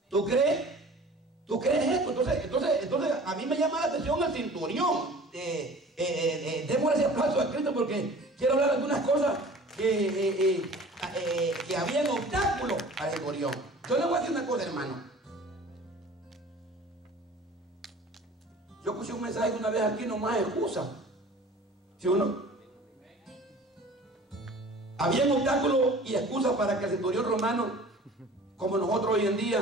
¿tú crees esto? Entonces a mí me llama la atención el centurión. Démosle ese aplauso a Cristo porque quiero hablar de algunas cosas que habían obstáculos al centurión. Yo le voy a decir una cosa, hermano. Yo puse un mensaje una vez aquí, no más excusa. ¿Sí o no? Habían obstáculos y excusas para que el centurión romano, como nosotros hoy en día,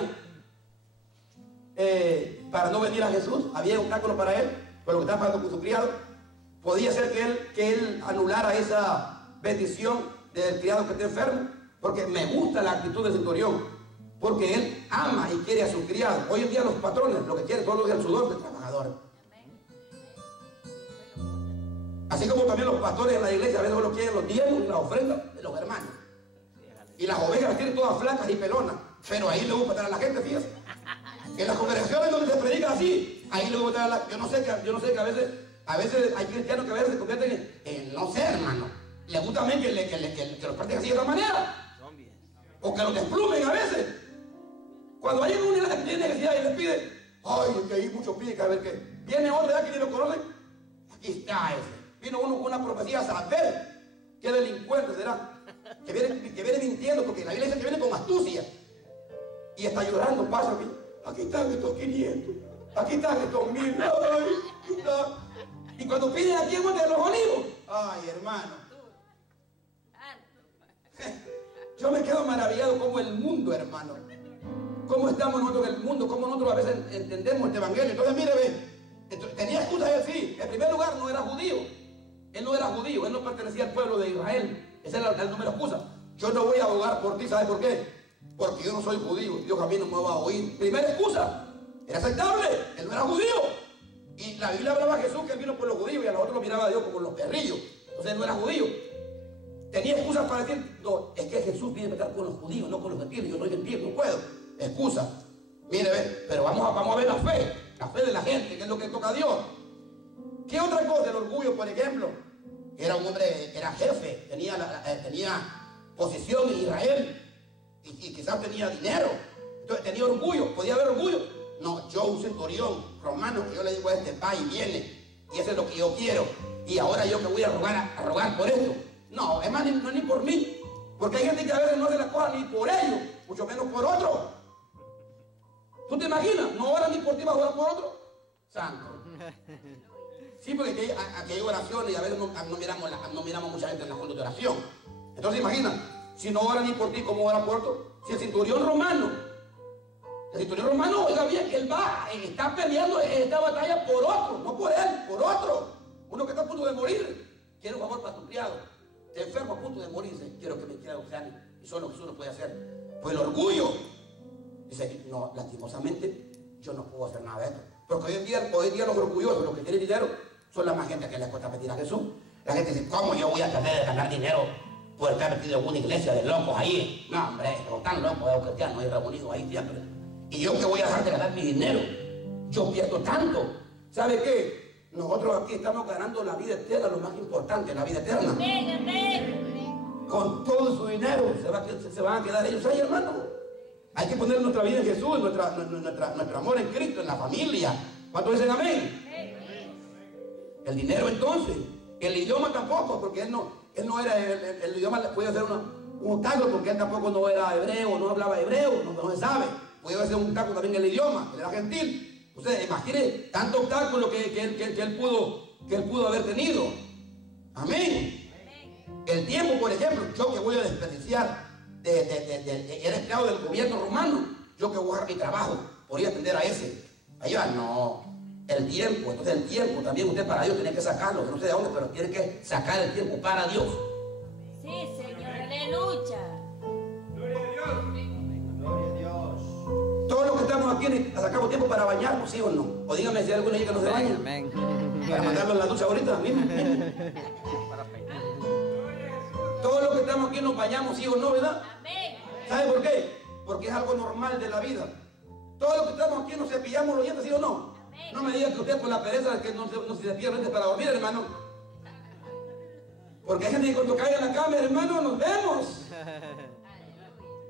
para no venir a Jesús, había obstáculos para él, por lo que estaba pasando con su criado. Podía ser que él anulara esa bendición del criado que está enfermo, porque me gusta la actitud del centurión, porque él ama y quiere a su criado. Hoy en día los patrones lo que quieren solo es el sudor del trabajador. Así como también los pastores en la iglesia a veces solo quieren los diezmos y las ofrendas de los hermanos. Y las ovejas las tienen todas flacas y pelonas, pero ahí le gusta traer a la gente, fíjate. En las congregaciones donde se predica así, ahí le gusta traer a la... Yo no sé que a veces hay cristianos que a veces se convierten en no sé, hermano. Les gusta también que los practiquen así de esa manera. O que los desplumen a veces. Cuando hay una iglesia que tiene necesidad y les pide, ay, es que hay muchos pies, a ver qué. Viene otro ya que ni lo conocen. Aquí está ese. Vino uno con una profecía a saber qué delincuente será. Que viene mintiendo, porque la iglesia que viene con astucia. Y está llorando, pasa a mí. Aquí están estos 500. Aquí están estos 1000. Ay, aquí está. Y cuando piden aquí en Monte de los Olivos, ay, hermano. Yo me quedo maravillado como el mundo, hermano. Cómo estamos nosotros en el mundo, cómo nosotros a veces entendemos este evangelio. Entonces, mire, ve, tenía excusas él sí. En primer lugar, no era judío. Él no era judío, él no pertenecía al pueblo de Israel. Esa era el número de excusa. Yo no voy a abogar por ti, ¿sabes por qué? Porque yo no soy judío, Dios a mí no me va a oír. Primera excusa, era aceptable, él no era judío. Y la Biblia hablaba a Jesús que él vino por los judíos y a los otros lo miraba a Dios como los perrillos. Entonces él no era judío. Tenía excusas para decir, no, es que Jesús viene a estar con los judíos, no con los gentiles. Yo soy gentil, no puedo. Excusa. Mire, ve, pero vamos a ver la fe de la gente, que es lo que toca a Dios. ¿Qué otra cosa? El orgullo, por ejemplo. Era un hombre, era jefe, tenía posición en Israel y quizás tenía dinero. Entonces tenía orgullo, podía haber orgullo. No, yo un centurión romano que yo le digo a este va y viene y eso es lo que yo quiero y ahora yo que voy a rogar por esto. No, es más, no ni por mí, porque hay gente que a veces no hace las cosas ni por ellos, mucho menos por otro. ¿Tú te imaginas? No ora ni por ti, va a orar por otro. Santo. Sí, porque aquí hay oraciones y a veces no miramos mucha gente en la junta de oración. Entonces imagina, si no ora ni por ti, ¿cómo ora por otro? Si el centurión romano, oiga bien, él está peleando esta batalla por otro, no por él, por otro. Uno que está a punto de morir, quiere un favor para tu criado. Te enfermo a punto de morirse, quiero que me quiera usar y solo Jesús lo puede hacer. Pues el orgullo. Dice, no, lastimosamente yo no puedo hacer nada de esto. Porque hoy en día los orgullosos, los que tienen dinero, son la más gente que les cuesta meter a Jesús. La gente dice, ¿cómo yo voy a tratar de ganar dinero por estar metido en alguna iglesia de locos ahí? No, hombre, no tan locos de los cristianos ahí reunidos ahí siempre. Y yo que voy a dejar de ganar mi dinero, yo pierdo tanto. ¿Sabe qué? Nosotros aquí estamos ganando la vida eterna, lo más importante, la vida eterna. Amén, amén. Con todo su dinero se van a quedar ellos ahí, hermano. Hay que poner nuestra vida en Jesús, nuestro amor en Cristo, en la familia. ¿Cuántos dicen amén? El dinero entonces, el idioma tampoco, porque él no era, el idioma puede ser un obstáculo, porque él tampoco no era hebreo, no hablaba hebreo, no se sabe. Puede ser un obstáculo también el idioma, él era gentil. Ustedes imaginen tanto obstáculo que él pudo haber tenido. Amén. El tiempo, por ejemplo, yo que voy a desperdiciar, era empleado del gobierno romano, yo que voy a dejar mi trabajo, podría atender a ese. Allá no. El tiempo, entonces el tiempo también usted para Dios tiene que sacarlo, no sé de dónde, pero tiene que sacar el tiempo para Dios. Sí, Señor, aleluya. Gloria a Dios. Gloria a Dios. Todos los que estamos aquí sacamos tiempo para bañarnos, ¿sí o no? O dígame si hay alguno ahí que no se baña. Amén. Para mandarlo en la ducha ahorita mismo. Todos los que estamos aquí nos bañamos, ¿sí o no, verdad? Amén. ¿Sabe por qué? Porque es algo normal de la vida. Todos los que estamos aquí nos cepillamos los dientes, ¿sí o no? No me diga que usted por la pereza que no se cepilla los dientes para dormir, hermano. Porque hay gente que cuando cae en la cama, hermano, nos vemos.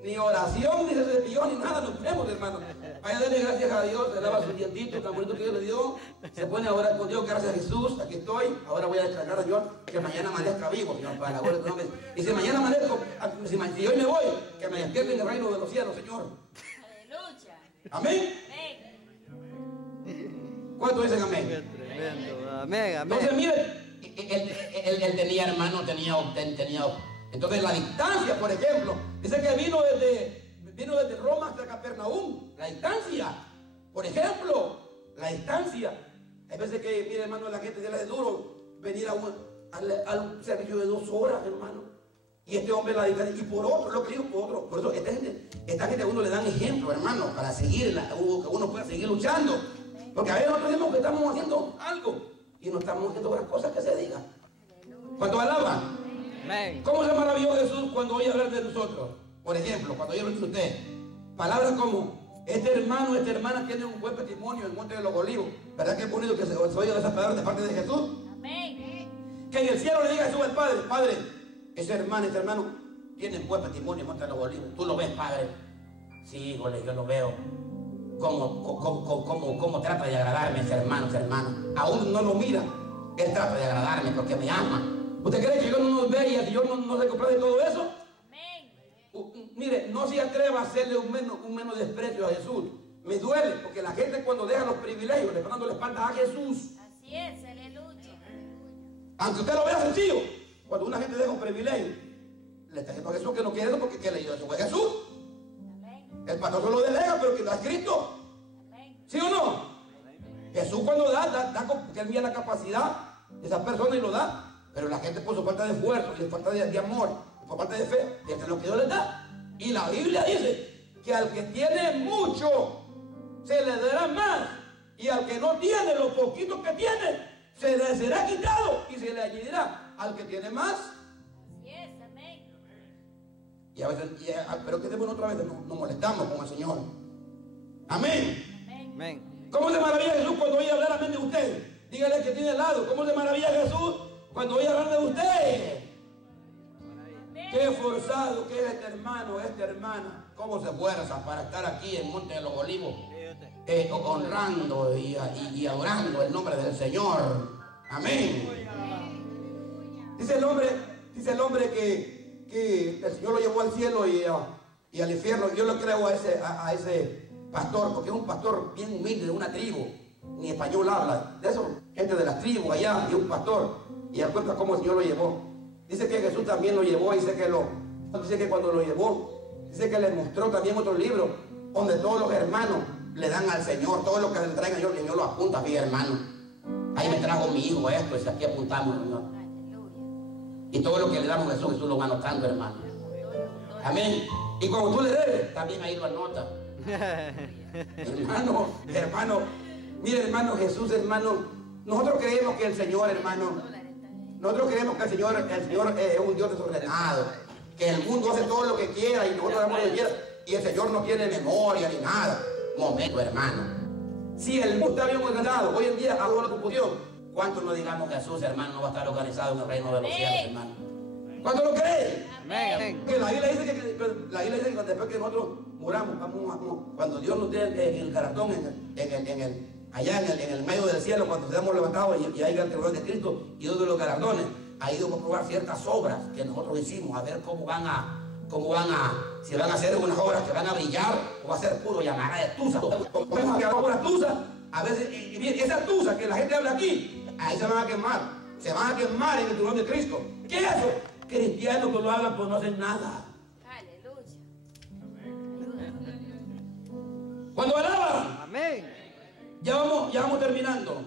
Ni oración, ni se cepilló, ni nada, nos vemos, hermano. Vaya a darle gracias a Dios, se lava sus dientitos tan bonito que Dios le dio. Se pone a orar con Dios, gracias a Jesús, aquí estoy. Ahora voy a declarar a Dios que mañana amanezca vivo, Señor, para la gloria de tu nombre. Y si mañana amanezco, si hoy me voy, que me despierte en el reino de los cielos, Señor. Aleluya. Amén. Amén. ¿Cuántos dicen amén? Qué tremendo. Amén, Entonces, amén. mire, él tenía hermano, tenía. Entonces, la distancia, por ejemplo, dice que vino desde Roma hasta Capernaum. La distancia, por ejemplo, la distancia. Hay veces que, mire, hermano, la gente se le hace duro venir al servicio de 2 horas, hermano. Y este hombre la distancia, y por otro, lo que digo, por otro. Por eso, esta gente a uno le dan ejemplo, hermano, para seguir, que uno pueda seguir luchando. Porque a veces nosotros decimos que estamos haciendo algo y no estamos haciendo las cosas que se digan. ¿Cuánto alaban? Amén. ¿Cómo se maravilló Jesús cuando oye hablar de nosotros? Por ejemplo, cuando oye hablar de usted, palabras como, este hermano, esta hermana tiene un buen testimonio en el Monte de los Olivos. ¿Verdad que es bonito que se oigan esas palabras de parte de Jesús? Amén. Que en el cielo le diga Jesús al Padre, Padre, ese hermano, este hermano, tiene un buen testimonio en el Monte de los Olivos. ¿Tú lo ves, Padre? Sí, híjole, yo lo veo. ¿Cómo trata de agradarme ese hermano, Aún no lo mira, él trata de agradarme porque me ama. ¿Usted cree que Dios no nos ve y el Dios no se comprende todo eso? Amén. Mire, no se atreva a hacerle un menos desprecio a Jesús. Me duele, porque la gente cuando deja los privilegios le está dando la espalda a Jesús. Así es, aleluya. Aunque usted lo vea sencillo, cuando una gente deja un privilegio, le está diciendo a Jesús que no quiere eso porque que le dio eso fue Jesús. Amén. El pastor se lo delega, pero que lo ha escrito. Amén. ¿Sí o no? Jesús cuando da porque él mira la capacidad de esa persona y lo da. Pero la gente por su falta de esfuerzo y falta de amor, por falta de fe, es lo que Dios les da. Y la Biblia dice que al que tiene mucho, se le dará más. Y al que no tiene, lo poquito que tiene, se le será quitado y se le añadirá al que tiene más. Así es, amén. Y a veces, pero que después otra vez nos molestamos con el Señor. Amén. Amén. ¿Cómo se maravilla Jesús cuando oye hablar amén de usted? Dígale que tiene al lado. ¿Cómo se maravilla Jesús cuando oye hablar de usted? Qué forzado que es este hermano, esta hermana. Cómo se esfuerza para estar aquí en Monte de los Olivos, honrando y adorando el nombre del Señor. Amén. Dice el hombre que el Señor lo llevó al cielo y al infierno. Yo lo creo a ese pastor, porque es un pastor bien humilde de una tribu. Ni español habla. De eso, gente de las tribus allá, y un pastor. Y él cuenta cómo el Señor lo llevó. Dice que Jesús también lo llevó. Dice que cuando lo llevó, dice que le mostró también otro libro donde todos los hermanos le dan al Señor. Todo lo que le traigan, el Señor lo apunta. Fíjate, hermano, ahí me trajo mi hijo esto, y aquí apuntamos, Señor. Y todo lo que le damos a Jesús, Jesús lo va anotando, hermano. Amén. Y como tú le debes, también ahí lo anota. hermano, mire, hermano, Jesús, hermano, nosotros creemos que el Señor, hermano, nosotros creemos que el Señor es un Dios desordenado, que el mundo hace todo lo que quiera y nosotros hacemos lo que quiera, y el Señor no tiene memoria ni nada. Momento, hermano. Si el mundo está bien ordenado, hoy en día hago la confusión. ¿Cuánto no digamos que Jesús, hermano, no va a estar organizado en el reino de los cielos, hermano? ¿Cuánto lo creen? Amén. Que la Biblia dice que después que nosotros muramos, cuando Dios nos dé en el galardón, allá en el medio del cielo, cuando seamos levantados y haya el tribunal de Cristo y Dios de los galardones, ahí vamos a probar ciertas obras que nosotros hicimos, a ver si van a ser unas obras que van a brillar o va a ser puro llamada de tusa. Vamos a una tusa, a veces, y bien, esa tusa que la gente habla aquí, ahí se van a quemar en el tribunal de Cristo. ¿Qué es eso? Cristianos que lo hagan pues no hacen nada. Aleluya. Cuando alaban, Amén. ya vamos terminando.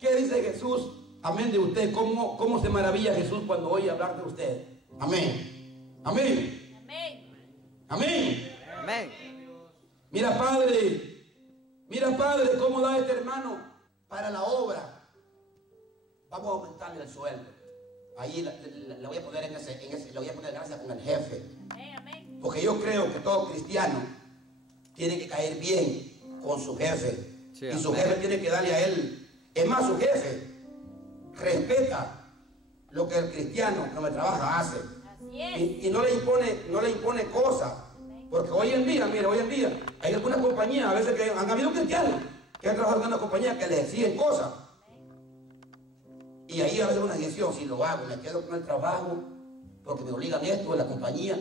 ¿Qué dice Jesús? Amén de usted. ¿Cómo se maravilla Jesús cuando oye hablar de usted? Amén. Amén. Amén. Amén. Amén. Mira, Padre, cómo da este hermano para la obra. Vamos a aumentarle el sueldo. Ahí le voy a poner le voy a poner gracias con el jefe. Amén. Amén. Porque yo creo que todo cristiano tiene que caer bien con su jefe. Sí, y su amén. jefe tiene que darle a él. Es más, su jefe respeta lo que el cristiano que me trabaja hace. Así es. Y no le impone cosas. Porque hoy en día hay algunas compañías, a veces que han habido cristianos que han trabajado en una compañía que les exigen cosas. Y ahí a veces una decisión, si lo hago, me quedo con el trabajo porque me obligan esto en la compañía,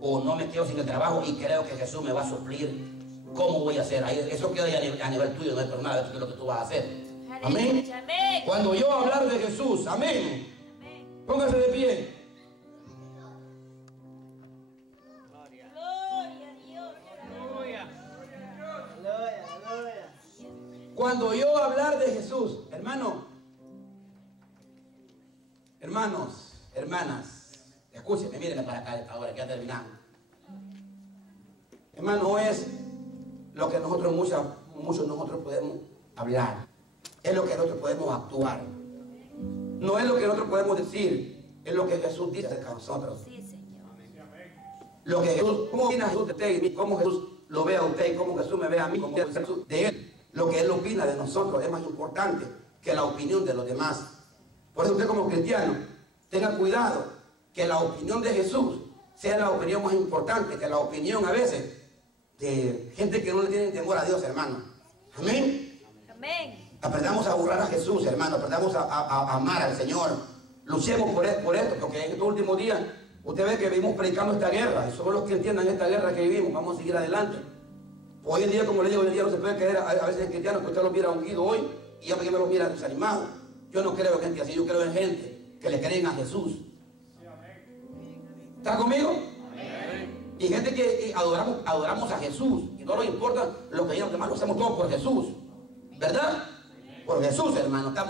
o no me quedo sin el trabajo y creo que Jesús me va a suplir. ¿Cómo voy a hacer? Ahí, eso queda ya a nivel tuyo, no es por nada, eso es lo que tú vas a hacer. Amén. Aleluya. Amén. Cuando yo hablar de Jesús, amén. Amén. Póngase de pie. Gloria a Dios. Cuando yo hablar de Jesús, hermanas, escúchenme, mírenme para acá esta hora que ya terminamos. Hermano, es lo que muchos nosotros podemos hablar, es lo que nosotros podemos actuar, no es lo que nosotros podemos decir, es lo que Jesús dice acerca de nosotros. Sí, Señor. Lo que Jesús, cómo opina Jesús de usted y cómo Jesús lo ve a usted y cómo Jesús me ve a mí, cómo Jesús de él, lo que él opina de nosotros es más importante que la opinión de los demás. Por eso usted como cristiano, tenga cuidado que la opinión de Jesús sea la opinión más importante que la opinión a veces de gente que no le tiene temor a Dios, hermano. Amén. Amén. Aprendamos a honrar a Jesús, hermano. Aprendamos a amar al Señor. Luchemos por esto, porque en estos últimos días usted ve que vivimos predicando esta guerra. Y somos los que entiendan esta guerra que vivimos. Vamos a seguir adelante. Hoy en día, como le digo, hoy en día no se puede creer a veces en cristianos que usted los mira ungido hoy y ya me los mira desanimados. Yo no creo en gente así, yo creo en gente que le creen a Jesús. ¿Está conmigo? Amén. Y gente que adoramos a Jesús y no nos importa lo que digan los demás, lo hacemos todo por Jesús. ¿Verdad? Por Jesús, hermano. Estamos